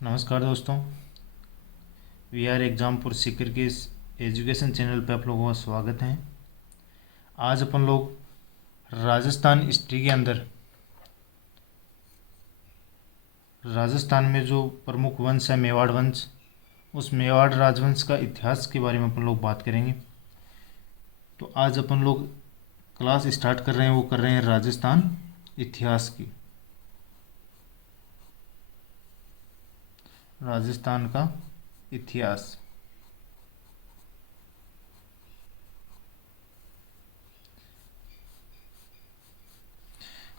नमस्कार दोस्तों। We are Exampur Sikar के इस एजुकेशन चैनल पे आप लोगों का स्वागत है। आज अपन लोग राजस्थान हिस्ट्री के अंदर राजस्थान में जो प्रमुख वंश है मेवाड़ वंश, उस मेवाड़ राजवंश का इतिहास के बारे में अपन लोग बात करेंगे। तो आज अपन लोग क्लास स्टार्ट कर रहे हैं, वो कर रहे हैं राजस्थान इतिहास की। राजस्थान का इतिहास।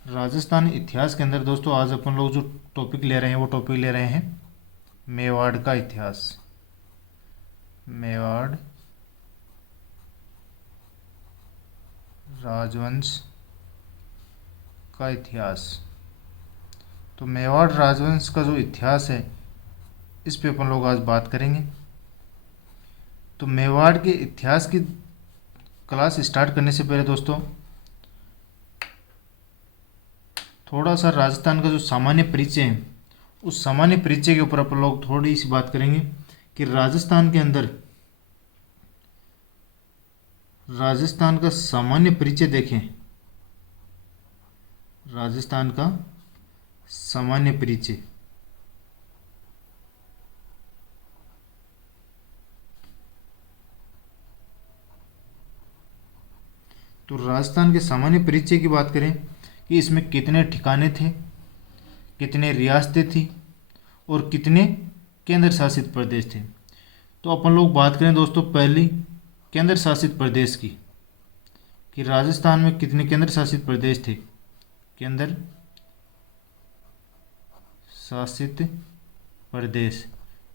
राजस्थान इतिहास के अंदर दोस्तों आज अपन लोग जो टॉपिक ले रहे हैं वो टॉपिक ले रहे हैं मेवाड़ का इतिहास। मेवाड़ राजवंश का इतिहास। तो मेवाड़ राजवंश का जो इतिहास है इस पे अपन लोग आज बात करेंगे। तो मेवाड़ के इतिहास की क्लास स्टार्ट करने से पहले दोस्तों थोड़ा सा राजस्थान का जो सामान्य परिचय है उस सामान्य परिचय के ऊपर अपन लोग थोड़ी सी बात करेंगे कि राजस्थान के अंदर राजस्थान का सामान्य परिचय देखें। राजस्थान का सामान्य परिचय। तो राजस्थान के सामान्य परिचय की बात करें कि इसमें कितने ठिकाने थे, कितने रियासतें थी और कितने केंद्र शासित प्रदेश थे। तो अपन लोग बात करें दोस्तों पहली केंद्र शासित प्रदेश की, कि राजस्थान में कितने केंद्र शासित प्रदेश थे। केंद्र शासित प्रदेश।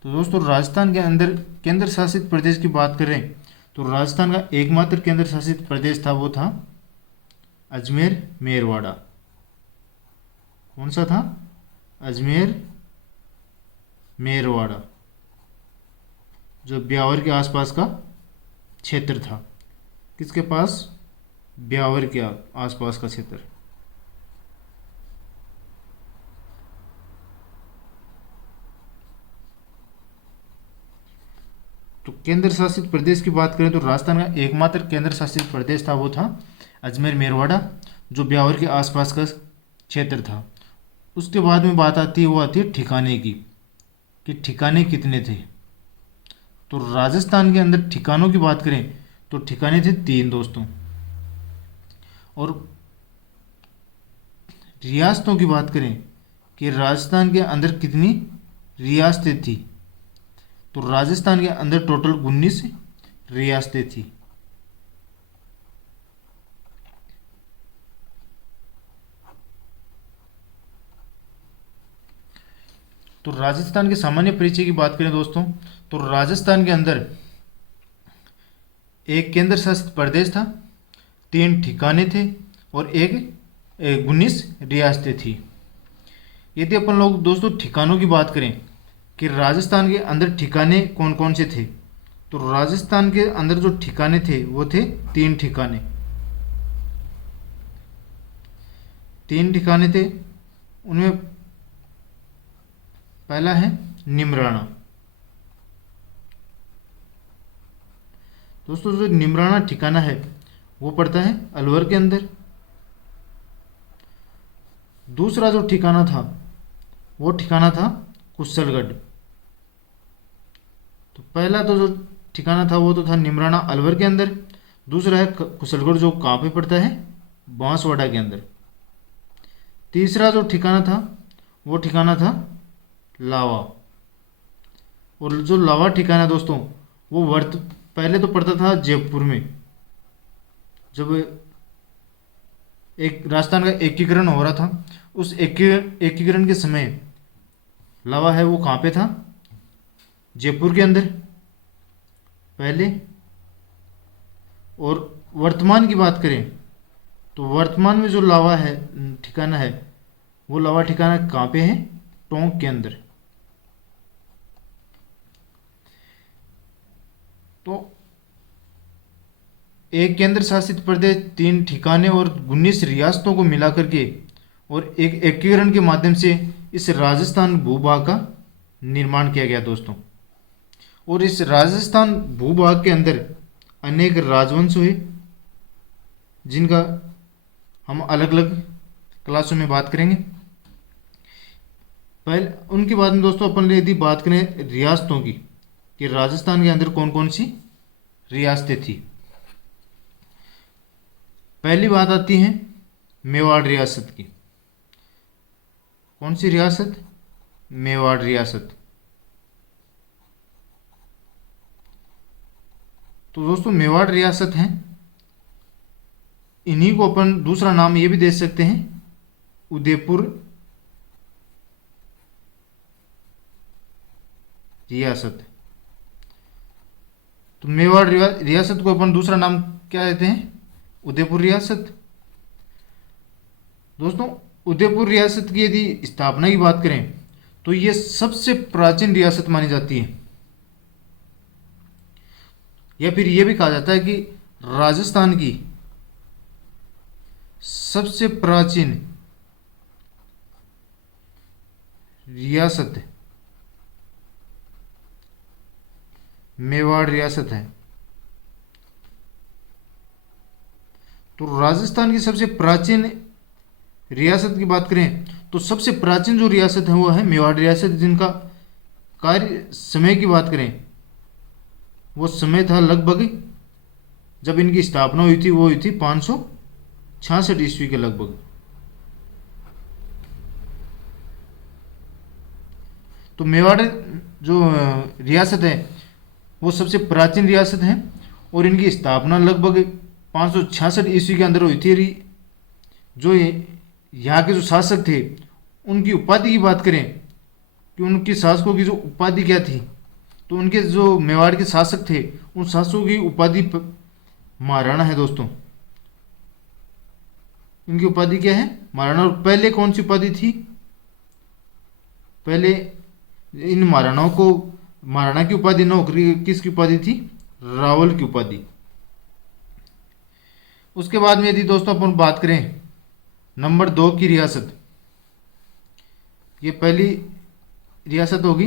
तो दोस्तों राजस्थान के अंदर केंद्र शासित प्रदेश की बात करें तो राजस्थान का एकमात्र केंद्र शासित प्रदेश था, वो था अजमेर मेरवाड़ा। कौन सा था? अजमेर मेरवाड़ा, जो ब्यावर के आसपास का क्षेत्र था। किसके पास? ब्यावर के आसपास का क्षेत्र। तो केंद्र शासित प्रदेश की बात करें तो राजस्थान का एकमात्र केंद्र शासित प्रदेश था, वो था अजमेर मेरवाड़ा, जो ब्यावर के आसपास का क्षेत्र था। उसके बाद में बात आती है, वो आती है ठिकाने की, कि ठिकाने कितने थे। तो राजस्थान के अंदर ठिकानों की बात करें तो ठिकाने थे 3 दोस्तों। और रियासतों की बात करें कि राजस्थान के अंदर कितनी रियासतें थी, तो राजस्थान के अंदर टोटल 19 रियासतें थी। तो राजस्थान के सामान्य परिचय की बात करें दोस्तों तो राजस्थान के अंदर एक केंद्र शासित प्रदेश था, 3 ठिकाने थे और एक 19 रियासतें थी। यदि अपन लोग दोस्तों ठिकानों की बात करें कि राजस्थान के अंदर ठिकाने कौन कौन से थे, तो राजस्थान के अंदर जो ठिकाने थे वो थे 3 ठिकाने। 3 ठिकाने थे, उनमें पहला है निमराना। दोस्तों जो निमराना ठिकाना है वो पड़ता है अलवर के अंदर। दूसरा जो ठिकाना था वो ठिकाना था कुशलगढ़। तो पहला तो जो ठिकाना था वो तो था निमराना अलवर के अंदर। दूसरा है कुशलगढ़, जो कहाँ पे पड़ता है? बांसवाड़ा के अंदर। तीसरा जो ठिकाना था वो ठिकाना था लावा। और जो लावा ठिकाना दोस्तों वो पहले तो पड़ता था जयपुर में। जब एक राजस्थान का एकीकरण हो रहा था, उस एकीकरण के समय लावा है वो कहाँ पे था? जयपुर के अंदर पहले। और वर्तमान की बात करें तो वर्तमान में जो लावा है ठिकाना है वो लावा ठिकाना कहाँ पे है? टोंक के अंदर। तो एक केंद्र शासित प्रदेश, 3 ठिकाने और 19 रियासतों को मिलाकर के और एक एकीकरण के माध्यम से इस राजस्थान भूभाग का निर्माण किया गया दोस्तों। और इस राजस्थान भूभाग के अंदर अनेक राजवंश हुए, जिनका हम अलग अलग क्लासों में बात करेंगे। पहले उनके बाद में दोस्तों अपन यदि बात करें रियासतों की, कि राजस्थान के अंदर कौन कौन सी रियासतें थी। पहली बात आती है मेवाड़ रियासत की। कौन सी रियासत? मेवाड़ रियासत। तो दोस्तों मेवाड़ रियासत है, इन्हीं को अपन दूसरा नाम ये भी दे सकते हैं उदयपुर रियासत। तो मेवाड़ रियासत को अपन दूसरा नाम क्या देते हैं? उदयपुर रियासत। दोस्तों उदयपुर रियासत की यदि स्थापना की बात करें तो ये सबसे प्राचीन रियासत मानी जाती है, या फिर यह भी कहा जाता है कि राजस्थान की सबसे प्राचीन रियासत मेवाड़ रियासत है। तो राजस्थान की सबसे प्राचीन रियासत की बात करें तो सबसे प्राचीन जो रियासत है वो है मेवाड़ रियासत, जिनका कार्य समय की बात करें वो समय था लगभग, जब इनकी स्थापना हुई थी वो हुई थी 566 ईस्वी के लगभग। तो मेवाड़ जो रियासत है वो सबसे प्राचीन रियासत है और इनकी स्थापना लगभग 566 ईस्वी के अंदर हुई थी। जो यहाँ के जो शासक थे उनकी उपाधि की बात करें कि उनके शासकों की जो उपाधि क्या थी, तो उनके जो मेवाड़ के शासक थे उन शासकों की उपाधि महाराणा है दोस्तों। इनकी उपाधि क्या है? महाराणा। और पहले कौन सी उपाधि थी? पहले इन महाराणाओं को महाराणा की उपाधि न होकर किसकी उपाधि थी? रावल की उपाधि। उसके बाद में यदि दोस्तों अपन बात करें नंबर 2 की रियासत, ये पहली रियासत होगी।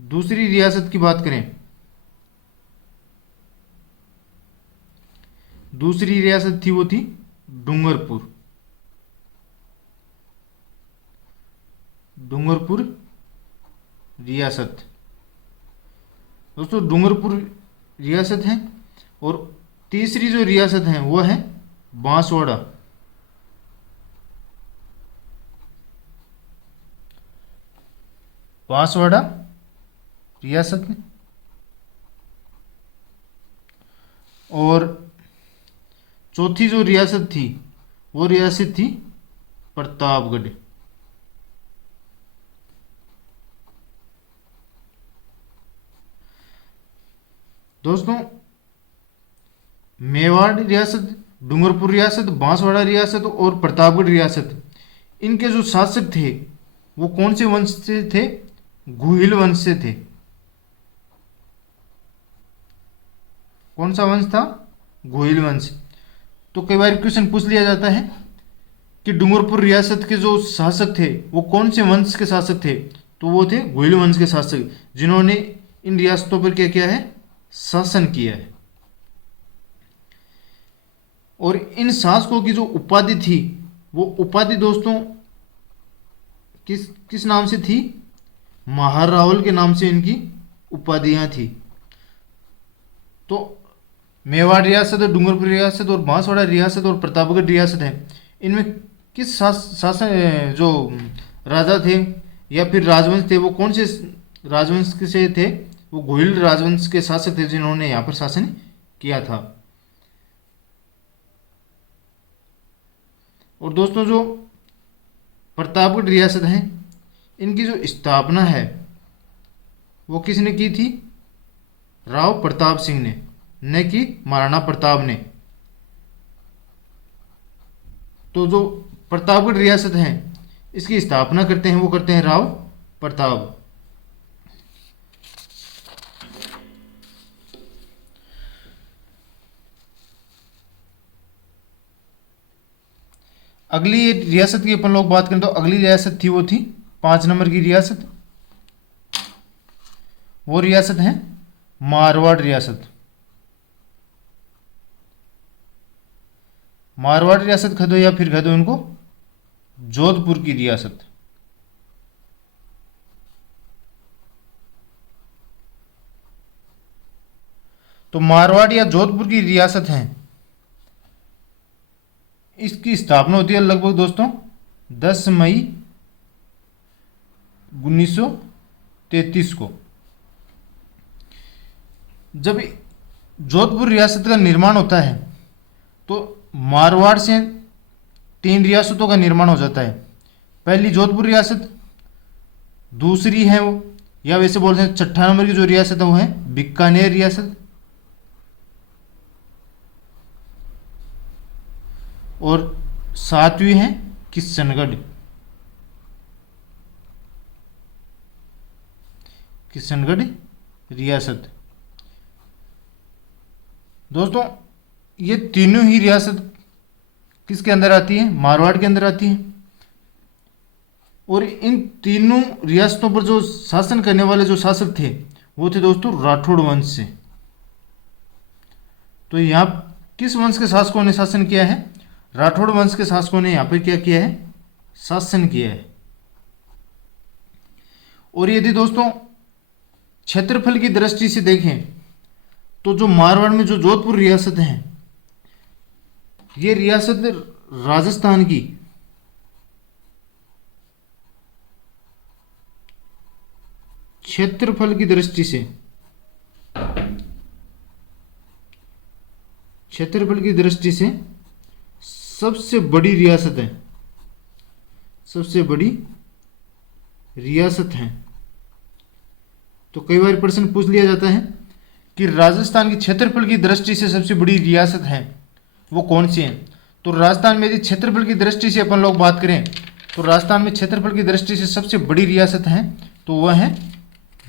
दूसरी रियासत की बात करें, दूसरी रियासत थी वो थी डूंगरपुर। डूंगरपुर रियासत। दोस्तों डूंगरपुर रियासत है। और तीसरी जो रियासत है वो है बांसवाड़ा। बांसवाड़ा रियासत में। और चौथी जो रियासत थी वो रियासत थी प्रतापगढ़। दोस्तों मेवाड़ रियासत, डूंगरपुर रियासत, बांसवाड़ा रियासत और प्रतापगढ़ रियासत, इनके जो शासक थे वो कौन से वंश से थे? गुहिल वंश से थे। कौन सा वंश था? गुहिल वंश। तो कई बार क्वेश्चन पूछ लिया जाता है कि डूंगरपुर रियासत के जो शासक थे वो कौन से वंश के शासक थे? तो वो थे गुहिल वंश के शासक, जिन्होंने इन रियासतों पर क्या किया है? शासन किया है। और इन शासकों की जो उपाधि थी वो उपाधि दोस्तों किस किस नाम से थी? महारावल के नाम से इनकी उपाधियां थी। तो मेवाड़ रियासत, डूंगरपुर रियासत और बांसवाड़ा रियासत और प्रतापगढ़ रियासत है, इनमें किस शासन जो राजा थे या फिर राजवंश थे वो कौन से राजवंश से थे? वो गोहिल राजवंश के शासक थे जिन्होंने यहाँ पर शासन किया था। और दोस्तों जो प्रतापगढ़ रियासत है इनकी जो स्थापना है वो किसने की थी? राव प्रताप सिंह ने, न कि महाराणा प्रताप ने। तो जो प्रतापगढ़ रियासत है इसकी स्थापना करते हैं वो करते हैं राव प्रताप। अगली रियासत की अपन लोग बात करें तो अगली रियासत थी वो थी 5 नंबर की रियासत वो रियासत है मारवाड़ रियासत। मारवाड़ रियासत कह दो या फिर कह दो इनको जोधपुर की रियासत। तो मारवाड़ या जोधपुर की रियासत है, इसकी स्थापना होती है लगभग दोस्तों 10 मई 1933 को। जब जोधपुर रियासत का निर्माण होता है तो मारवाड़ से 3 रियासतों का निर्माण हो जाता है। पहली जोधपुर रियासत, दूसरी है वो, या वैसे बोलते हैं 6 नंबर की जो रियासत है वो है बीकानेर रियासत, और 7वीं है किशनगढ़। किशनगढ़ रियासत। दोस्तों ये तीनों ही रियासत किसके अंदर आती है? मारवाड़ के अंदर आती है। और इन तीनों रियासतों पर जो शासन करने वाले जो शासक थे वो थे दोस्तों राठौड़ वंश से। तो यहाँ किस वंश के शासकों ने शासन किया है? राठौड़ वंश के शासकों ने यहाँ पर क्या किया है? शासन किया है। और यदि दोस्तों क्षेत्रफल की दृष्टि से देखें तो जो मारवाड़ में जो जोधपुर रियासत है, ये रियासत राजस्थान की क्षेत्रफल की दृष्टि से, क्षेत्रफल की दृष्टि से सबसे बड़ी रियासत है, सबसे बड़ी रियासत है। तो कई बार प्रश्न पूछ लिया जाता है कि राजस्थान की क्षेत्रफल की दृष्टि से सबसे बड़ी रियासत है वो कौन सी है? तो राजस्थान में यदि क्षेत्रफल की दृष्टि से अपन लोग बात करें तो राजस्थान में क्षेत्रफल की दृष्टि से सबसे बड़ी रियासत है तो वह है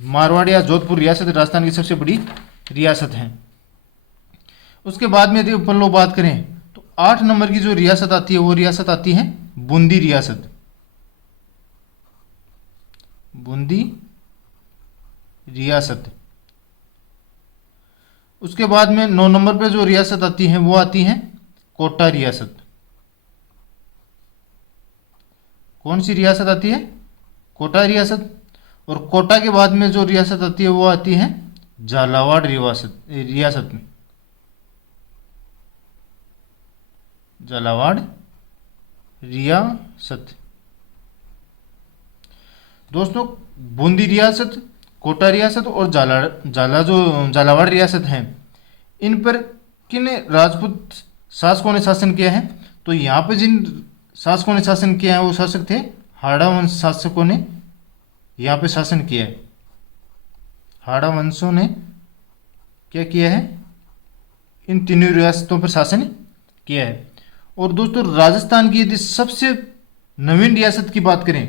मारवाड़ या जोधपुर रियासत, राजस्थान की सबसे बड़ी रियासत है। उसके बाद में यदि अपन लोग बात करें तो 8 नंबर की जो रियासत आती है वो रियासत आती है बूंदी रियासत। बूंदी रियासत। उसके बाद में 9 नंबर पे जो रियासत आती है वो आती है कोटा रियासत। कौन सी रियासत आती है? कोटा रियासत। और कोटा के बाद में जो रियासत आती है वो आती है झालावाड़ रियासत में। झालावाड़ रियासत। दोस्तों बूंदी रियासत, कोटा रियासत और झालावाड़ रियासत हैं, इन पर किन राजपूत शासकों ने शासन किया है? तो यहाँ पे जिन शासकों ने शासन किया है वो शासक थे हाड़ा वंश शासकों ने यहाँ पे शासन किया है। हाड़ा वंशों ने क्या किया है? इन तीनों रियासतों पर शासन किया है। और दोस्तों राजस्थान की यदि सबसे नवीन रियासत की बात करें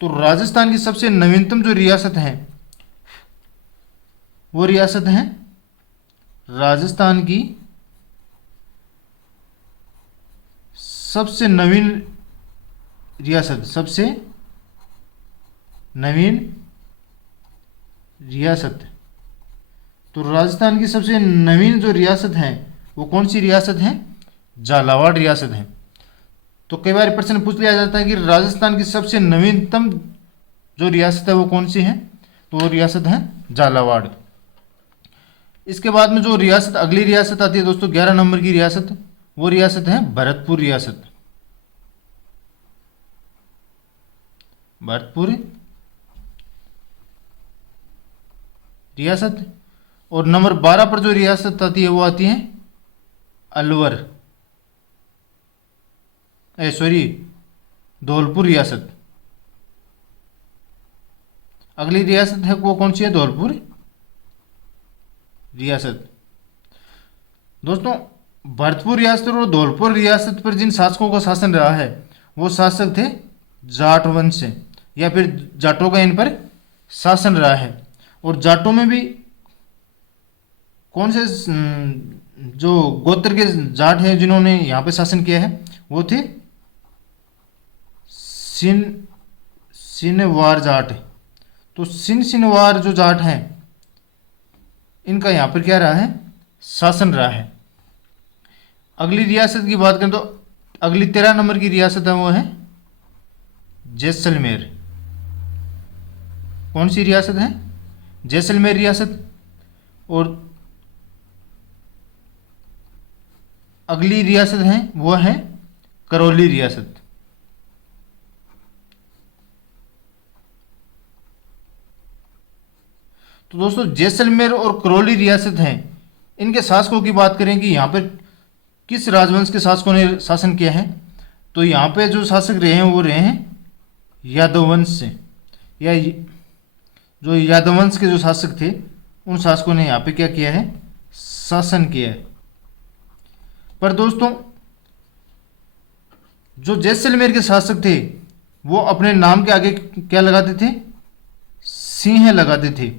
तो राजस्थान की सबसे नवीनतम जो रियासत है वो रियासत है राजस्थान की सबसे नवीन रियासत, सबसे नवीन रियासत। तो राजस्थान की सबसे नवीन जो रियासत है वो कौन सी रियासत है? झालावाड़ रियासत है। तो कई बार प्रश्न पूछ लिया जाता है कि राजस्थान की सबसे नवीनतम जो रियासत है वो कौन सी है? तो वो रियासत है झालावाड़। इसके बाद में जो रियासत अगली रियासत आती है दोस्तों 11 नंबर की रियासत, वो रियासत है भरतपुर रियासत। भरतपुर रियासत। और नंबर 12 पर जो रियासत आती है वो आती है अलवर, धौलपुर रियासत। अगली रियासत है वो कौन सी है? धौलपुर रियासत। दोस्तों भरतपुर रियासत और धौलपुर रियासत पर जिन शासकों का शासन रहा है वो शासक थे जाट वंश से, या फिर जाटों का इन पर शासन रहा है। और जाटों में भी कौन से जो गोत्र के जाट हैं जिन्होंने यहाँ पे शासन किया है वो थे सिनवार जाट। तो सिनवार जो जाट हैं इनका यहाँ पर क्या रहा है, शासन रहा है। अगली रियासत की बात करें तो अगली 13 नंबर की रियासत है वो है जैसलमेर। कौन सी रियासत है, जैसलमेर रियासत। और अगली रियासत है वो है करौली रियासत। तो दोस्तों जैसलमेर और करौली रियासत हैं, इनके शासकों की बात करें कि यहाँ पर किस राजवंश के शासकों ने शासन किया है, तो यहाँ पे जो शासक रहे हैं वो रहे हैं यादव वंश से, या जो यादव वंश के जो शासक थे उन शासकों ने यहाँ पे क्या किया है, शासन किया है। पर दोस्तों जो जैसलमेर के शासक थे वो अपने नाम के आगे क्या लगाते थे, सिंह लगाते थे।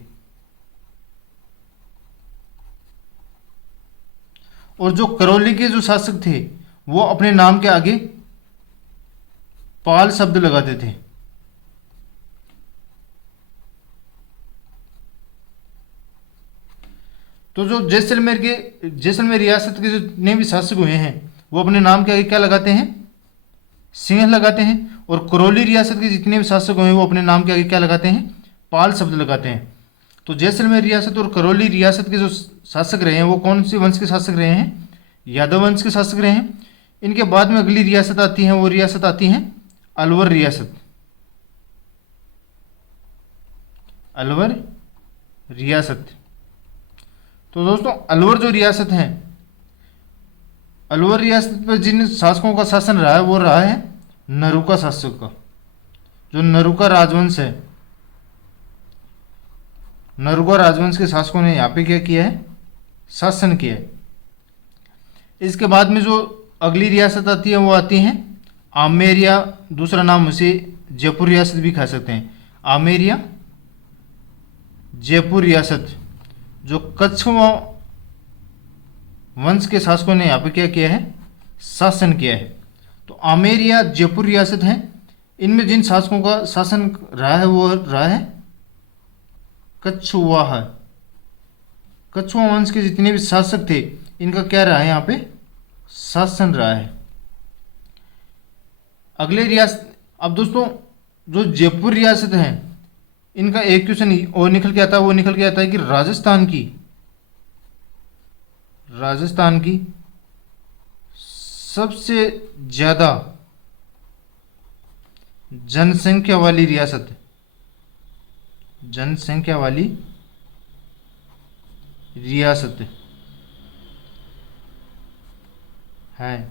और जो करौली के जो शासक थे वो अपने नाम के आगे पाल शब्द लगाते थे। तो जो जैसलमेर रियासत के जितने भी शासक हुए हैं वो अपने नाम के आगे क्या लगाते हैं, सिंह लगाते हैं। और करौली रियासत के जितने भी शासक हुए हैं वो अपने नाम के आगे क्या लगाते हैं, पाल शब्द लगाते हैं। तो जैसलमेर रियासत और करौली रियासत के जो शासक रहे हैं वो कौन से वंश के शासक रहे हैं, यादव वंश के शासक रहे हैं। इनके बाद में अगली रियासत आती है, वो रियासत आती है अलवर रियासत। अलवर रियासत। तो दोस्तों अलवर जो रियासत है, अलवर रियासत पर जिन शासकों का शासन रहा है वो रहा है नरुका शासक का। जो नरुका राजवंश है, नरुका राजवंश के शासकों ने यहाँ पे क्या किया है, शासन किया है। इसके बाद में जो अगली रियासत आती है वो आती है आमेर, या दूसरा नाम उसे जयपुर रियासत भी कह सकते हैं। आमेर या जयपुर रियासत, जो कच्छवा वंश के शासकों ने यहाँ पे क्या किया है, शासन किया है। तो आमेर या जयपुर रियासत है, इनमें जिन शासकों का शासन रहा है वो रहा है कच्छवाहा। कच्छवा वंश के जितने भी शासक थे इनका क्या रहा है, यहाँ पे शासन रहा है। अगले रियासत, अब दोस्तों जो जयपुर रियासत है इनका एक क्वेश्चन और निकल के आता है, वो निकल के आता है कि राजस्थान की सबसे ज्यादा जनसंख्या वाली रियासत, जनसंख्या वाली रियासत है।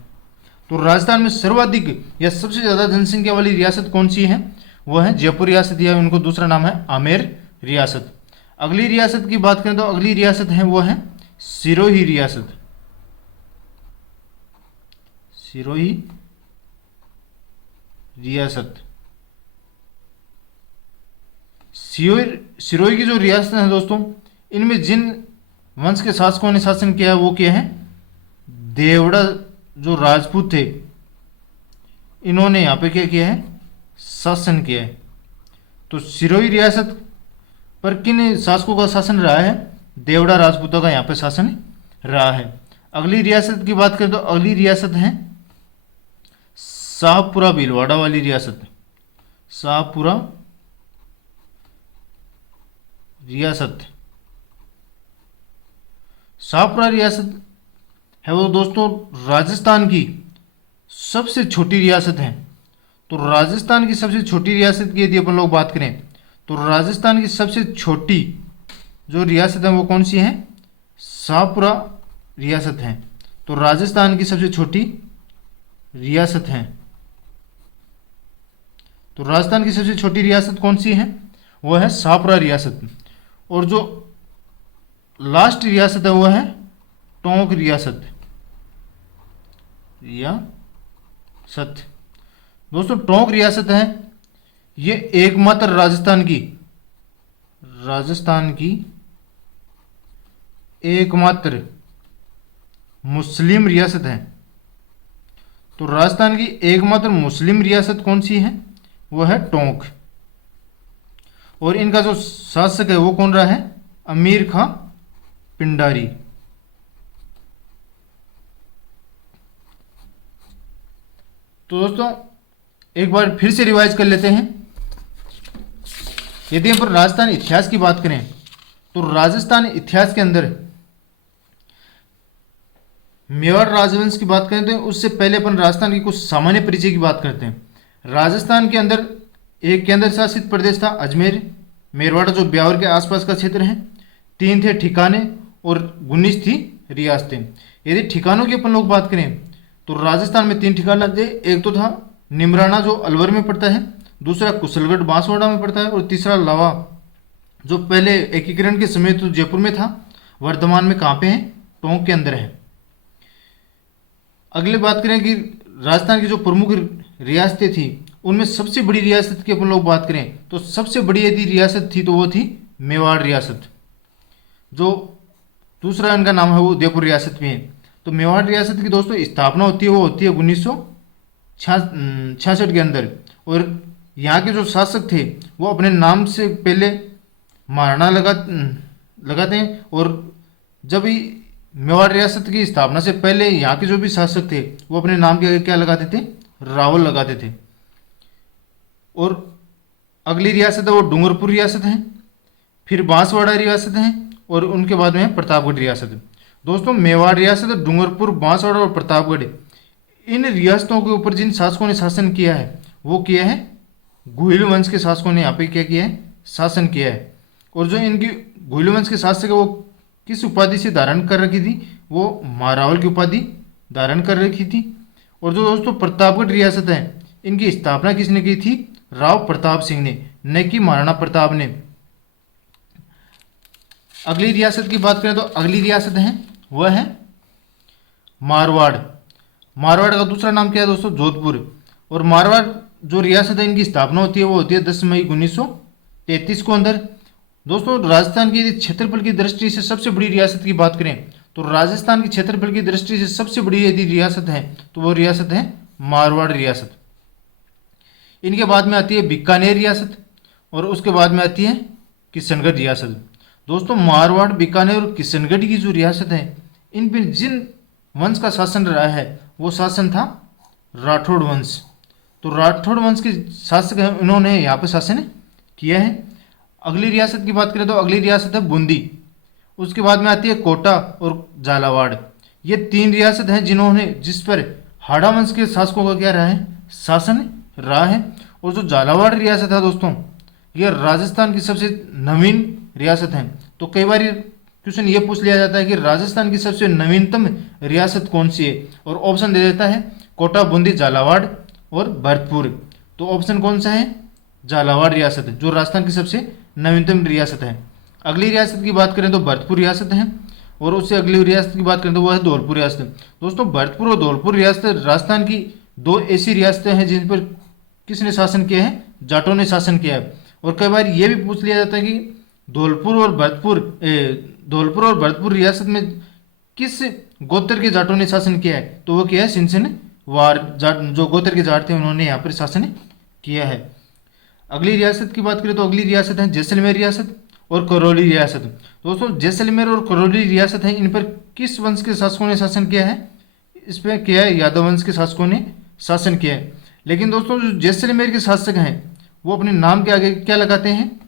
तो राजस्थान में सर्वाधिक या सबसे ज्यादा जनसंख्या वाली रियासत कौन सी है, वो है जयपुर रियासत, या उनको दूसरा नाम है आमेर रियासत। अगली रियासत की बात करें तो अगली रियासत है वो है सिरोही रियासत। सिरोही रियासत। सिरोही की जो रियासत है दोस्तों, इनमें जिन वंश के शासकों ने शासन किया है वो क्या है, देवड़ा जो राजपूत थे इन्होंने यहाँ पे क्या किया है, शासन किया है। तो सिरोही रियासत पर किन शासकों का शासन रहा है, देवड़ा राजपूतों का यहाँ पे शासन रहा है। अगली रियासत की बात करें तो अगली रियासत है शाहपुरा भीलवाड़ा वाली रियासत। शाहपुरा रियासत। शाहपुरा रियासत है वो दोस्तों राजस्थान की सबसे छोटी रियासत है। तो राजस्थान की सबसे छोटी रियासत की यदि अपन लोग बात करें तो राजस्थान की सबसे छोटी जो रियासत है वो कौन सी है, शाहपुरा रियासत है। तो राजस्थान की सबसे छोटी रियासत है। तो राजस्थान की सबसे छोटी रियासत कौन सी है, वो है शाहपुरा रियासत। और जो लास्ट रियासत है वो है टोंक रियासत। दोस्तों टोंक रियासत है ये एकमात्र राजस्थान की एकमात्र मुस्लिम रियासत है। तो राजस्थान की एकमात्र मुस्लिम रियासत कौन सी है, वो है टोंक। और इनका जो शासक है वो कौन रहा है, अमीर खां पिंडारी। तो दोस्तों एक बार फिर से रिवाइज कर लेते हैं। यदि हम राजस्थान इतिहास की बात करें तो राजस्थान इतिहास के अंदर मेवाड़ राजवंश की बात करें तो उससे पहले अपन राजस्थान की कुछ सामान्य परिचय की बात करते हैं। राजस्थान के अंदर एक केंद्र शासित प्रदेश था अजमेर, मेरवाड़ा जो ब्यावर के आसपास का क्षेत्र है, 3 थे ठिकाने और 19 थी रियासतें। यदि ठिकानों की अपन लोग बात करें तो राजस्थान में 3 ठिकाना थे। एक तो था निमराना जो अलवर में पड़ता है, दूसरा कुशलगढ़ बांसवाड़ा में पड़ता है और तीसरा लावा जो पहले एकीकरण के समय तो जयपुर में था, वर्तमान में कहाँ पे है, टोंक के अंदर है। अगले बात करें कि राजस्थान की जो प्रमुख रियासतें थी उनमें सबसे बड़ी रियासत की अपन लोग बात करें तो सबसे बड़ी यदि रियासत थी तो वो थी मेवाड़ रियासत, जो दूसरा इनका नाम है वो उदयपुर रियासत भी है। तो मेवाड़ रियासत की दोस्तों स्थापना होती है वो होती है 1966 के अंदर, और यहाँ के जो शासक थे वो अपने नाम से पहले महाराणा लगाते हैं, और जब ही मेवाड़ रियासत की स्थापना से पहले यहाँ के जो भी शासक थे वो अपने नाम के आगे क्या लगाते थे, रावल लगाते थे। और अगली रियासत है वो डूंगरपुर रियासत है, फिर बांसवाड़ा रियासत है और उनके बाद में प्रतापगढ़ रियासत। दोस्तों मेवाड़ रियासत, डूंगरपुर, बांसवाड़ा और प्रतापगढ़, इन रियासतों के ऊपर जिन शासकों ने शासन किया है वो किया है गुहिल वंश के शासकों ने यहाँ पे क्या किया है, शासन किया है। और जो इनकी गुहिल वंश के शासक है वो किस उपाधि से धारण कर रखी थी, वो महारावल की उपाधि धारण कर रखी थी। और जो दोस्तों प्रतापगढ़ रियासत है इनकी स्थापना किसने की थी, राव प्रताप सिंह ने, न कि महाराणा प्रताप ने। अगली रियासत की बात करें तो अगली रियासत है वह है मारवाड़। मारवाड़ का दूसरा नाम क्या है दोस्तों, जोधपुर। और मारवाड़ जो रियासत है इनकी स्थापना होती है वो होती है 10 मई 1933 को अंदर। दोस्तों राजस्थान की यदि क्षेत्रफल की दृष्टि से सबसे बड़ी रियासत की बात करें तो राजस्थान की क्षेत्रफल की दृष्टि से सबसे बड़ी यदि रियासत है तो वो रियासत है मारवाड़ रियासत। इनके बाद में आती है बीकानेर रियासत और उसके बाद में आती है किशनगढ़ रियासत। दोस्तों मारवाड़, बीकानेर और किशनगढ़ की जो रियासत है इन पर जिन वंश का शासन रहा है वो शासन था राठौड़ वंश। तो राठौड़ वंश के शासक हैं, इन्होंने यहाँ पर शासन किया है। अगली रियासत की बात करें तो अगली रियासत है बूंदी, उसके बाद में आती है कोटा और झालावाड़। ये 3 रियासत हैं जिन्होंने जिस पर हाड़ा वंश के शासकों का क्या रहा है, शासन रहा है। और जो झालावाड़ रियासत है दोस्तों ये राजस्थान की सबसे नवीन रियासत है। तो कई बार क्वेश्चन ये पूछ लिया जाता है कि राजस्थान की सबसे नवीनतम रियासत कौन सी है, और ऑप्शन दे देता है कोटा, बूंदी, झालावाड़ और भरतपुर। तो ऑप्शन कौन सा है, झालावाड़ रियासत है जो राजस्थान की सबसे नवीनतम रियासत है। अगली रियासत की बात करें तो भरतपुर रियासत है, और उससे अगली रियासत की बात करें तो वह है धौलपुर रियासत। दोस्तों भरतपुर और धौलपुर रियासत राजस्थान की 2 ऐसी रियासतें हैं जिन पर किसने शासन किया है, जाटों ने शासन किया है। और कई बार यह भी पूछ लिया जाता है कि धौलपुर और भरतपुर रियासत में किस गोत्र के जाटों ने शासन किया है, तो वो क्या है, सिंचन वार जाट, जो गोत्र के जाट थे उन्होंने यहाँ पर शासन किया है। अगली रियासत की बात करें तो अगली रियासत है जैसलमेर रियासत और करौली रियासत। दोस्तों जैसलमेर और करौली रियासत है इन पर किस वंश के शासकों ने शासन किया है, इस पर क्या है, यादव वंश के शासकों ने शासन किया है। लेकिन दोस्तों जो जैसलमेर के शासक हैं वो अपने नाम के आगे क्या लगाते हैं,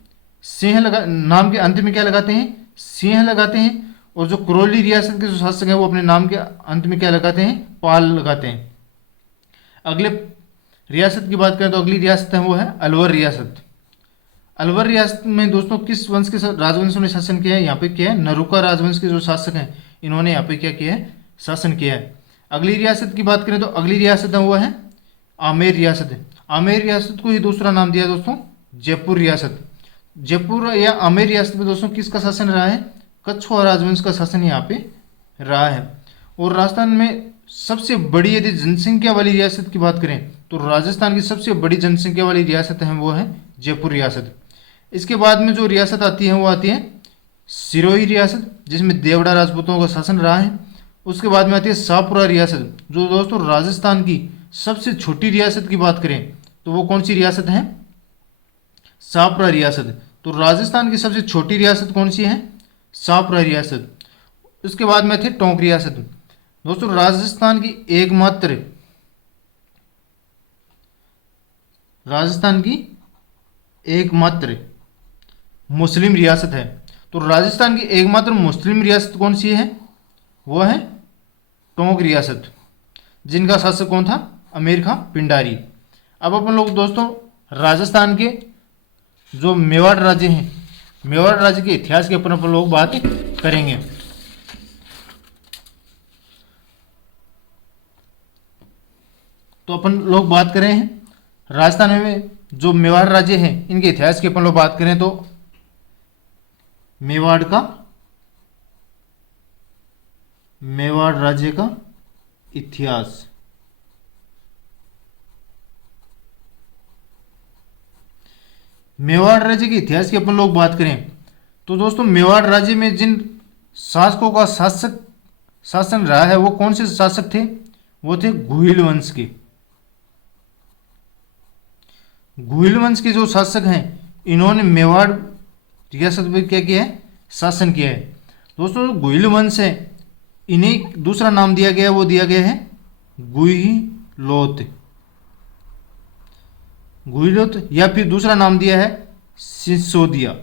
सिंह नाम के अंत में क्या लगाते हैं, सिंह लगाते हैं। और जो करौली रियासत के जो शासक हैं वो अपने नाम के अंत में क्या लगाते हैं, पाल लगाते हैं। अगले रियासत की बात करें तो अगली रियासत है वो है अलवर रियासत। अलवर रियासत में दोस्तों किस वंश के राजवंशों ने शासन किया है, यहाँ पे क्या है, नरुका राजवंश के जो शासक हैं इन्होंने यहाँ पे क्या किया है, शासन किया है। अगली रियासत की बात करें तो अगली रियासत है वो है आमेर रियासत। आमेर रियासत को ही दूसरा नाम दिया दोस्तों जयपुर रियासत। जयपुर या आमेर रियासत में दोस्तों किसका शासन रहा है, कछुआ राजवंश का शासन यहाँ पे रहा है। और राजस्थान में सबसे बड़ी यदि जनसंख्या वाली रियासत की बात करें तो राजस्थान की सबसे बड़ी जनसंख्या वाली रियासत है वो है जयपुर रियासत। इसके बाद में जो रियासत आती है वो आती है सिरोही रियासत जिसमें देवड़ा राजपूतों का शासन रहा है। उसके बाद में आती है शाहपुरा रियासत जो दोस्तों राजस्थान की सबसे छोटी रियासत की बात करें तो वो कौन सी रियासत है, शाहपुरा रियासत। तो राजस्थान की सबसे छोटी रियासत कौन सी है, शाहपुरा रियासत। उसके बाद में थे टोंक रियासत। दोस्तों राजस्थान की एकमात्र मुस्लिम रियासत है। तो राजस्थान की एकमात्र मुस्लिम रियासत कौन सी है? वो है टोंक रियासत, जिनका शासक कौन था? अमीर खां पिंडारी। अब अपन लोग दोस्तों राजस्थान के जो मेवाड़ राज्य हैं, मेवाड़ राज्य के इतिहास के अपन लोग बात करेंगे। तो अपन लोग बात कर रहे हैं राजस्थान में जो मेवाड़ राज्य है, इनके इतिहास की अपन लोग बात करें तो मेवाड़ राज्य का इतिहास। मेवाड़ राज्य के इतिहास की अपन लोग बात करें तो दोस्तों मेवाड़ राज्य में जिन शासकों का शासन रहा है वो कौन से शासक थे? वो थे गुहिल वंश के। गुहिल वंश के जो शासक हैं, इन्होंने मेवाड़ रियासत पर क्या किया है? शासन किया है। दोस्तों जो गुहिल वंश है, इन्हें दूसरा नाम दिया गया है, वो दिया गया है गुहिलोत। गुहिलोत या फिर दूसरा नाम दिया है सिसोदिया।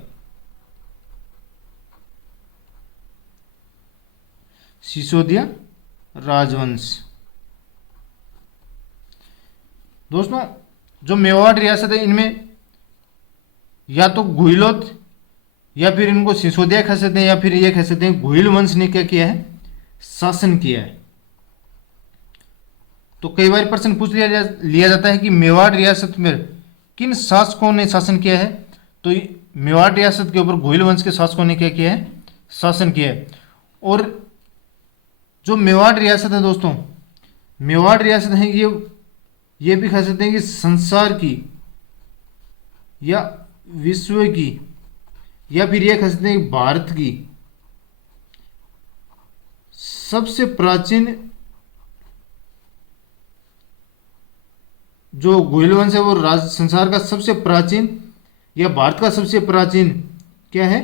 सिसोदिया राजवंश। दोस्तों जो मेवाड़ रियासत है, इनमें या तो गुहिलोत या फिर इनको सिसोदिया कह सकते हैं, या फिर ये कह सकते हैं गुहिल वंश ने क्या किया है? शासन किया है। तो कई बार प्रश्न पूछ लिया जाता है कि मेवाड़ रियासत में किन शासकों ने शासन किया है? तो मेवाड़ रियासत के ऊपर गुहिल वंश के शासकों ने क्या किया है? शासन किया है। और जो मेवाड़ रियासत है दोस्तों, मेवाड़ रियासत है, ये भी कह सकते हैं कि संसार की या विश्व की या फिर ये कह सकते हैं कि भारत की सबसे प्राचीन जो गुहिल वंश है, वो संसार का सबसे प्राचीन या भारत का सबसे प्राचीन क्या है?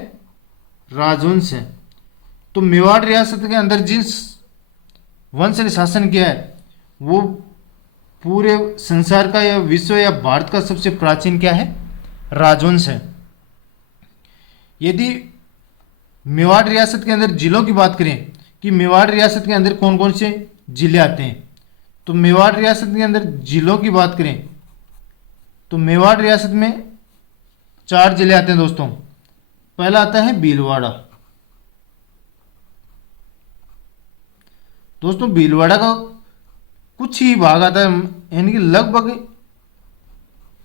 राजवंश है। तो मेवाड़ रियासत के अंदर जिन वंश ने शासन किया है, वो पूरे संसार का या विश्व या भारत का सबसे प्राचीन क्या है? राजवंश है। यदि मेवाड़ रियासत के अंदर जिलों की बात करें कि मेवाड़ रियासत के अंदर कौन कौन से जिले आते हैं, तो मेवाड़ रियासत के अंदर जिलों की बात करें तो मेवाड़ रियासत में 4 जिले आते हैं दोस्तों। पहला आता है भीलवाड़ा। दोस्तों भीलवाड़ा का कुछ ही भाग आता है, यानी कि लगभग